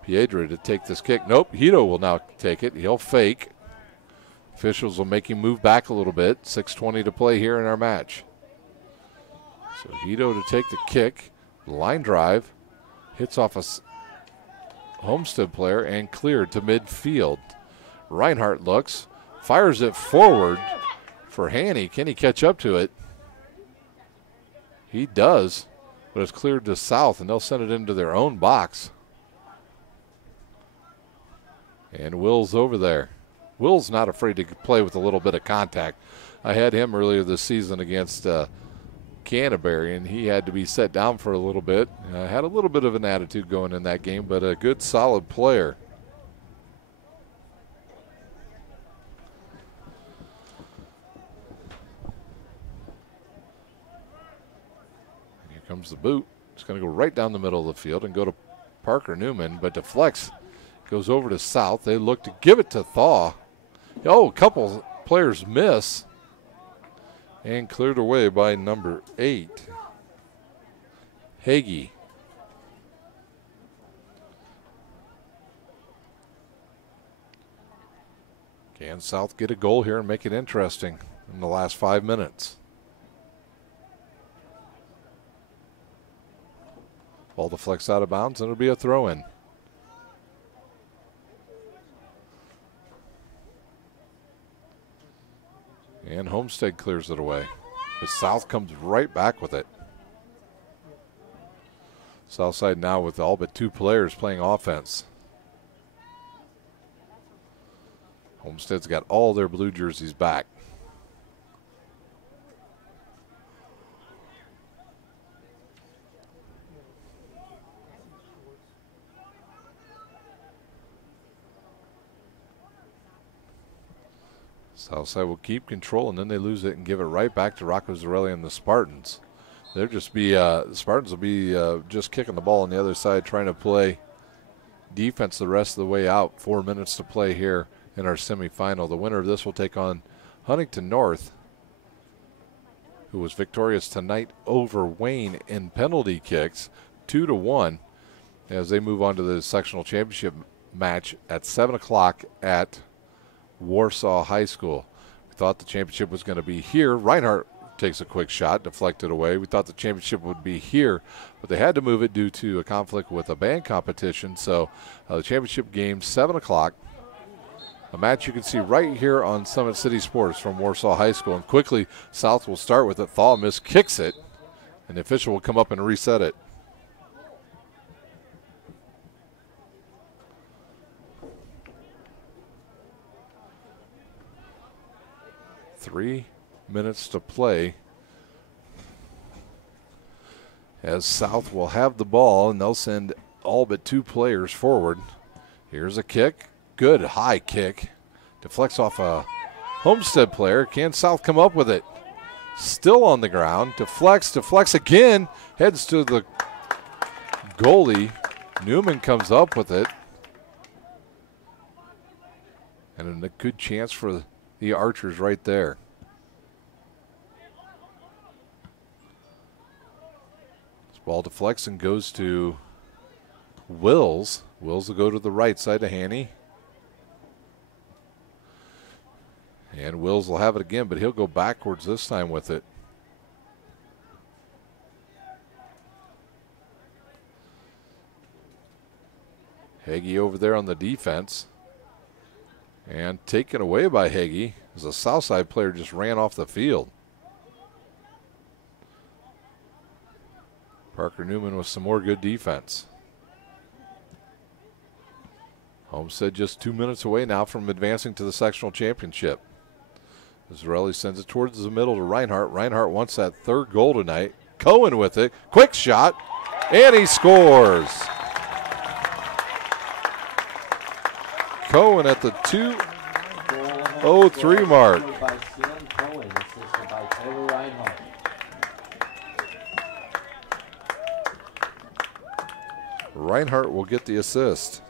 Piedra to take this kick. Nope. Hito will now take it. He'll fake. Officials will make him move back a little bit. 6:20 to play here in our match. So Hito to take the kick, line drive, hits off a Homestead player and cleared to midfield. Reinhardt looks, fires it forward for Haney. Can he catch up to it? He does, but it's cleared to South, and they'll send it into their own box. And Will's over there. Will's not afraid to play with a little bit of contact. I had him earlier this season against Canterbury, and he had to be set down for a little bit. Had a little bit of an attitude going in that game, but a good, solid player. comes the boot. It's going to go right down the middle of the field and go to Parker Newman, but deflects. Goes over to South. They look to give it to Thaw. Oh, a couple players miss. And cleared away by number 8, Hagee. Can South get a goal here and make it interesting in the last 5 minutes? Ball deflects out of bounds, and it'll be a throw-in. And Homestead clears it away. But South comes right back with it. Southside now with all but 2 players playing offense. Homestead's got all their blue jerseys back. Southside will keep control, and then they lose it and give it right back to Rocco Zarelli and the Spartans. They'll just be the Spartans will be just kicking the ball on the other side, trying to play defense the rest of the way out. 4 minutes to play here in our semifinal. The winner of this will take on Huntington North, who was victorious tonight over Wayne in penalty kicks, 2-1, as they move on to the sectional championship match at 7 o'clock at Warsaw High School. We thought the championship was going to be here. Reinhardt takes a quick shot, deflected away. We thought the championship would be here, but they had to move it due to a conflict with a band competition. So the championship game, 7 o'clock. A match you can see right here on Summit City Sports from Warsaw High School. And quickly, South will start with it. Thaw kicks it, and the official will come up and reset it. Three minutes to play as South will have the ball, and they'll send all but 2 players forward. Here's a kick. Good high kick. Deflects off a Homestead player. Can South come up with it? Still on the ground. Deflects again. Heads to the goalie. Newman comes up with it. And a good chance for the Archers right there. This ball deflects and goes to Wills. Wills will go to the right side to Haney. And Wills will have it again, but he'll go backwards this time with it. Hagee over there on the defense. And taken away by Hagee as a Southside player just ran off the field. Parker Newman with some more good defense. Homestead just 2 minutes away now from advancing to the sectional championship. Zarelli sends it towards the middle to Reinhardt. Reinhardt wants that 3rd goal tonight. Cohen with it. Quick shot. And he scores. Cohen at the 2:03 mark. Reinhardt will get the assist.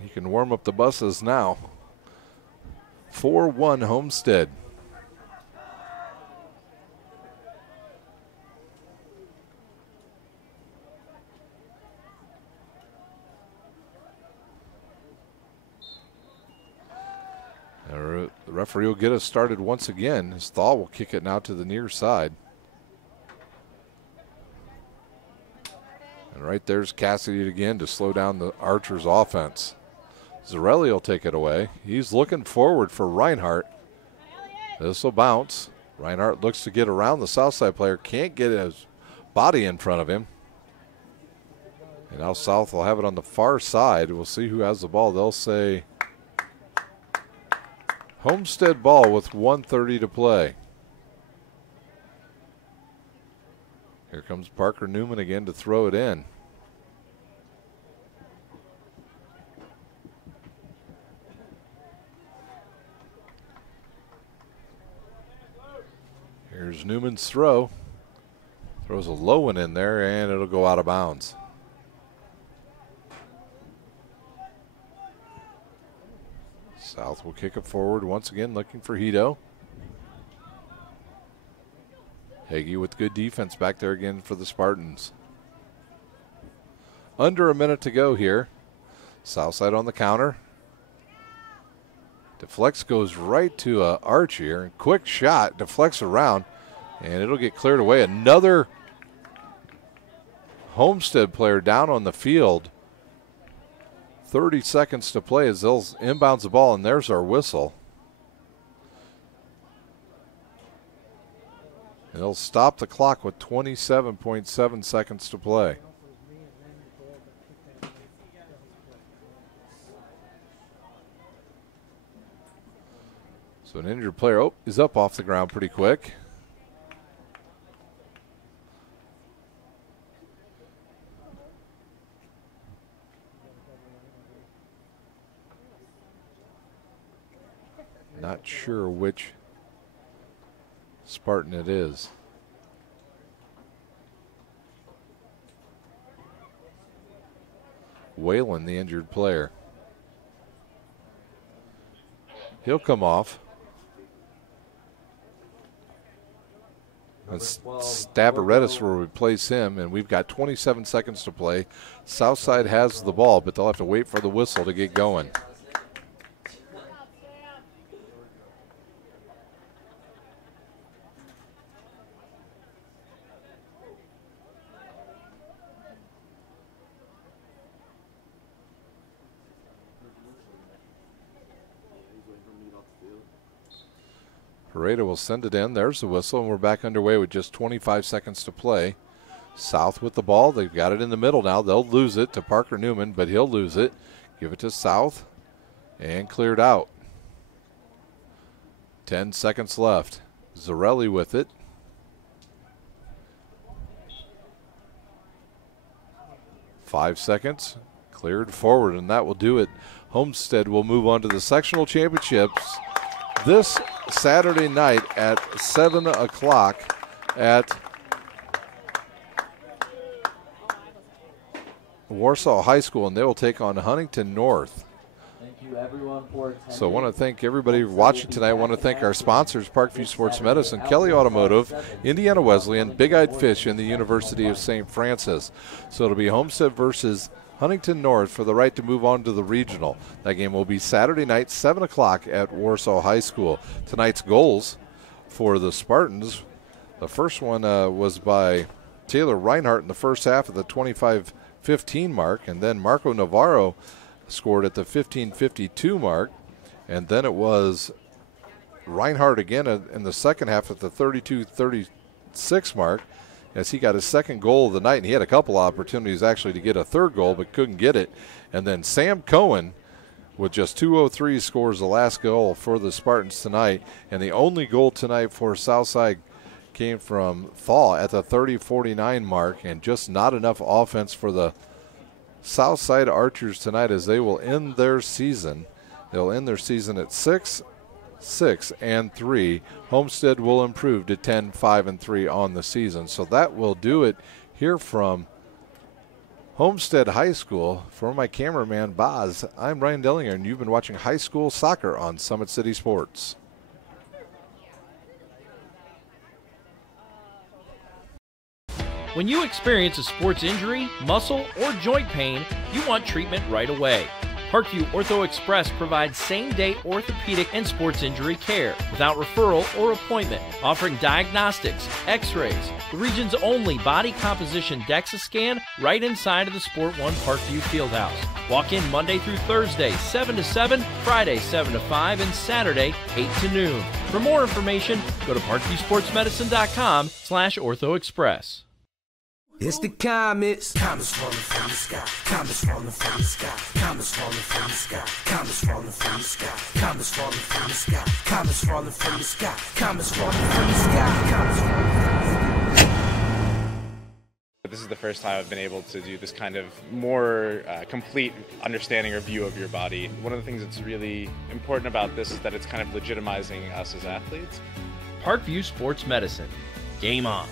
He can warm up the buses now. 4-1 Homestead. The referee will get us started once again. His Thaw will kick it now to the near side. And right there's Cassidy again to slow down the Archers' offense. Zarelli will take it away. He's looking forward for Reinhardt. This will bounce. Reinhardt looks to get around the Southside player. Can't get his body in front of him. And now South will have it on the far side. We'll see who has the ball. They'll say Homestead ball with 1:30 to play. Here comes Parker Newman again to throw it in. Here's Newman's throw. Throws a low one in there, and it'll go out of bounds. South will kick it forward once again, looking for Hito. Hagee with good defense back there again for the Spartans. Under a minute to go here. Southside on the counter. Deflects, goes right to Arch here. Quick shot, deflects around, and it'll get cleared away. Another Homestead player down on the field. 30 seconds to play as they'll inbounds the ball, and there's our whistle. And they'll stop the clock with 27.7 seconds to play. So an injured player is up off the ground pretty quick. Not sure which Spartan it is. Whalen, the injured player. He'll come off. And Stavaredis will replace him, and we've got 27 seconds to play. Southside has the ball, but they'll have to wait for the whistle to get going. Pareda will send it in. There's the whistle, and we're back underway with just 25 seconds to play. South with the ball. They've got it in the middle now. They'll lose it to Parker Newman, but he'll lose it. Give it to South, and cleared out. 10 seconds left. Zarelli with it. Five seconds. Cleared forward, and that will do it. Homestead will move on to the sectional championships this Saturday night at 7 o'clock at Warsaw High School, and they will take on Huntington North. Thank you everyone for attending. So I want to thank everybody watching tonight. I want to thank our sponsors, Parkview Sports Medicine, Kelly Automotive, Indiana Wesleyan, Big Eyed Fish, and the University of St. Francis. So it'll be Homestead versus Huntington North for the right to move on to the regional. That game will be Saturday night, 7 o'clock at Warsaw High School. Tonight's goals for the Spartans, the first one was by Taylor Reinhardt in the first half of the 25-15 mark, and then Marco Navarro scored at the 15:52 mark, and then it was Reinhardt again in the second half at the 32-36 mark, as he got his second goal of the night, and he had a couple opportunities actually to get a third goal but couldn't get it. And then Sam Cohen with just 2:03 scores the last goal for the Spartans tonight, and the only goal tonight for Southside came from Thaw at the 30-49 mark, and just not enough offense for the Southside Archers tonight as they will end their season. They'll end their season at 6-6-3. Homestead will improve to 10-5-3 on the season. So that will do it here from Homestead High School. For my cameraman Boz, I'm Ryan Dellinger, and you've been watching high school soccer on Summit City Sports. When you experience a sports injury, muscle, or joint pain, you want treatment right away. Parkview Ortho Express provides same-day orthopedic and sports injury care without referral or appointment, offering diagnostics, x-rays, the region's only body composition DEXA scan right inside of the Sport One Parkview Fieldhouse. Walk in Monday through Thursday, 7 to 7, Friday, 7 to 5, and Saturday, 8 to noon. For more information, go to parkviewsportsmedicine.com/orthoexpress. It's the comets. Comets falling from the sky. Comets falling from the sky. Comets falling from the sky. Comets falling from the sky. Comets falling from the sky. Comets falling from the sky. Comets falling from the sky. Comets falling from the sky. This is the first time I've been able to do this kind of more complete understanding or view of your body. One of the things that's really important about this is that it's kind of legitimizing us as athletes. Parkview Sports Medicine. Game on.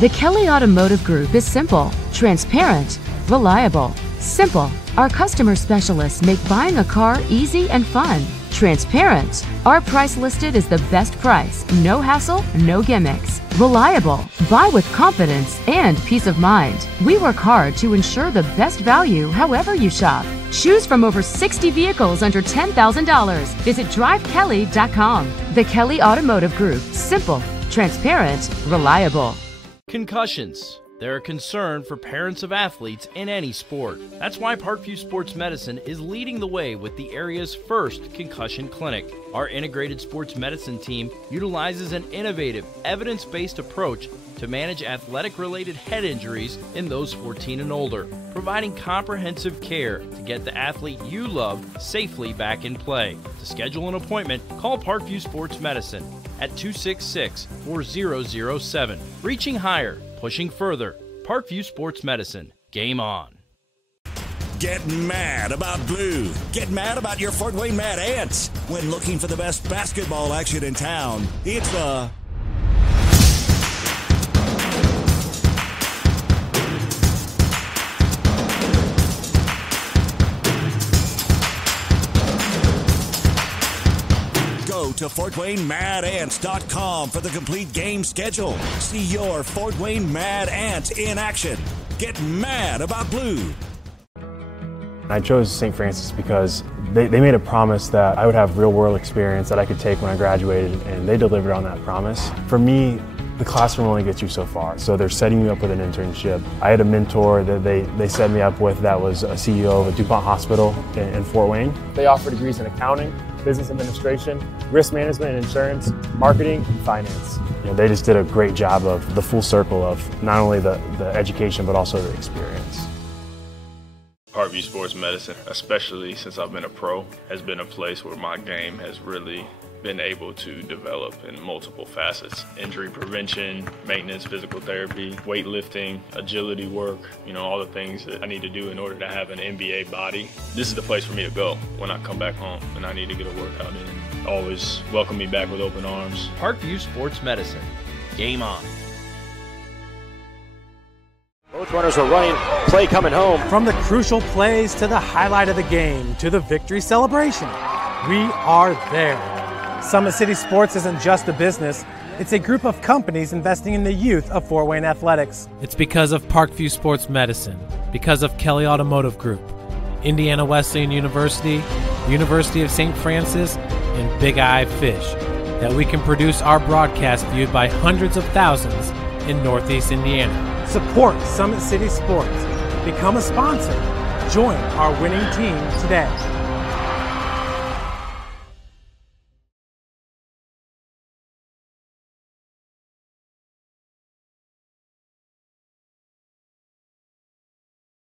The Kelly Automotive Group is simple, transparent, reliable. Simple. Our customer specialists make buying a car easy and fun. Transparent. Our price listed is the best price. No hassle, no gimmicks. Reliable. Buy with confidence and peace of mind. We work hard to ensure the best value however you shop. Choose from over 60 vehicles under $10,000. Visit drivekelly.com. The Kelly Automotive Group. Simple, transparent, reliable. Concussions. They're a concern for parents of athletes in any sport. That's why Parkview Sports Medicine is leading the way with the area's first concussion clinic. Our integrated sports medicine team utilizes an innovative, evidence-based approach to manage athletic-related head injuries in those 14 and older, providing comprehensive care to get the athlete you love safely back in play. To schedule an appointment, call Parkview Sports Medicine at 266-4007. Reaching higher, pushing further. Parkview Sports Medicine. Game on. Get mad about blue. Get mad about your Fort Wayne Mad Ants. When looking for the best basketball action in town, it's the Go to FortWayneMadAnts.com for the complete game schedule. See your Fort Wayne Mad Ants in action. Get mad about blue. I chose St. Francis because they made a promise that I would have real-world experience that I could take when I graduated, and they delivered on that promise. For me, the classroom only gets you so far, so they're setting you up with an internship. I had a mentor that they set me up with that was a CEO of a DuPont hospital in Fort Wayne. They offer degrees in accounting, business administration, risk management and insurance, marketing, and finance. They just did a great job of the full circle of not only the education but also the experience. Parkview Sports Medicine, especially since I've been a pro, has been a place where my game has really been able to develop in multiple facets. Injury prevention, maintenance, physical therapy, weightlifting, agility work, all the things that I need to do in order to have an NBA body. This is the place for me to go when I come back home and I need to get a workout in. Always welcome me back with open arms. Parkview Sports Medicine. Game on. Both runners are running, play coming home. From the crucial plays to the highlight of the game to the victory celebration, we are there. Summit City Sports isn't just a business, it's a group of companies investing in the youth of Fort Wayne athletics. It's because of Parkview Sports Medicine, because of Kelly Automotive Group, Indiana Wesleyan University, University of St. Francis, and Big Eye Fish, that we can produce our broadcast viewed by hundreds of thousands in Northeast Indiana. Support Summit City Sports. Become a sponsor. Join our winning team today.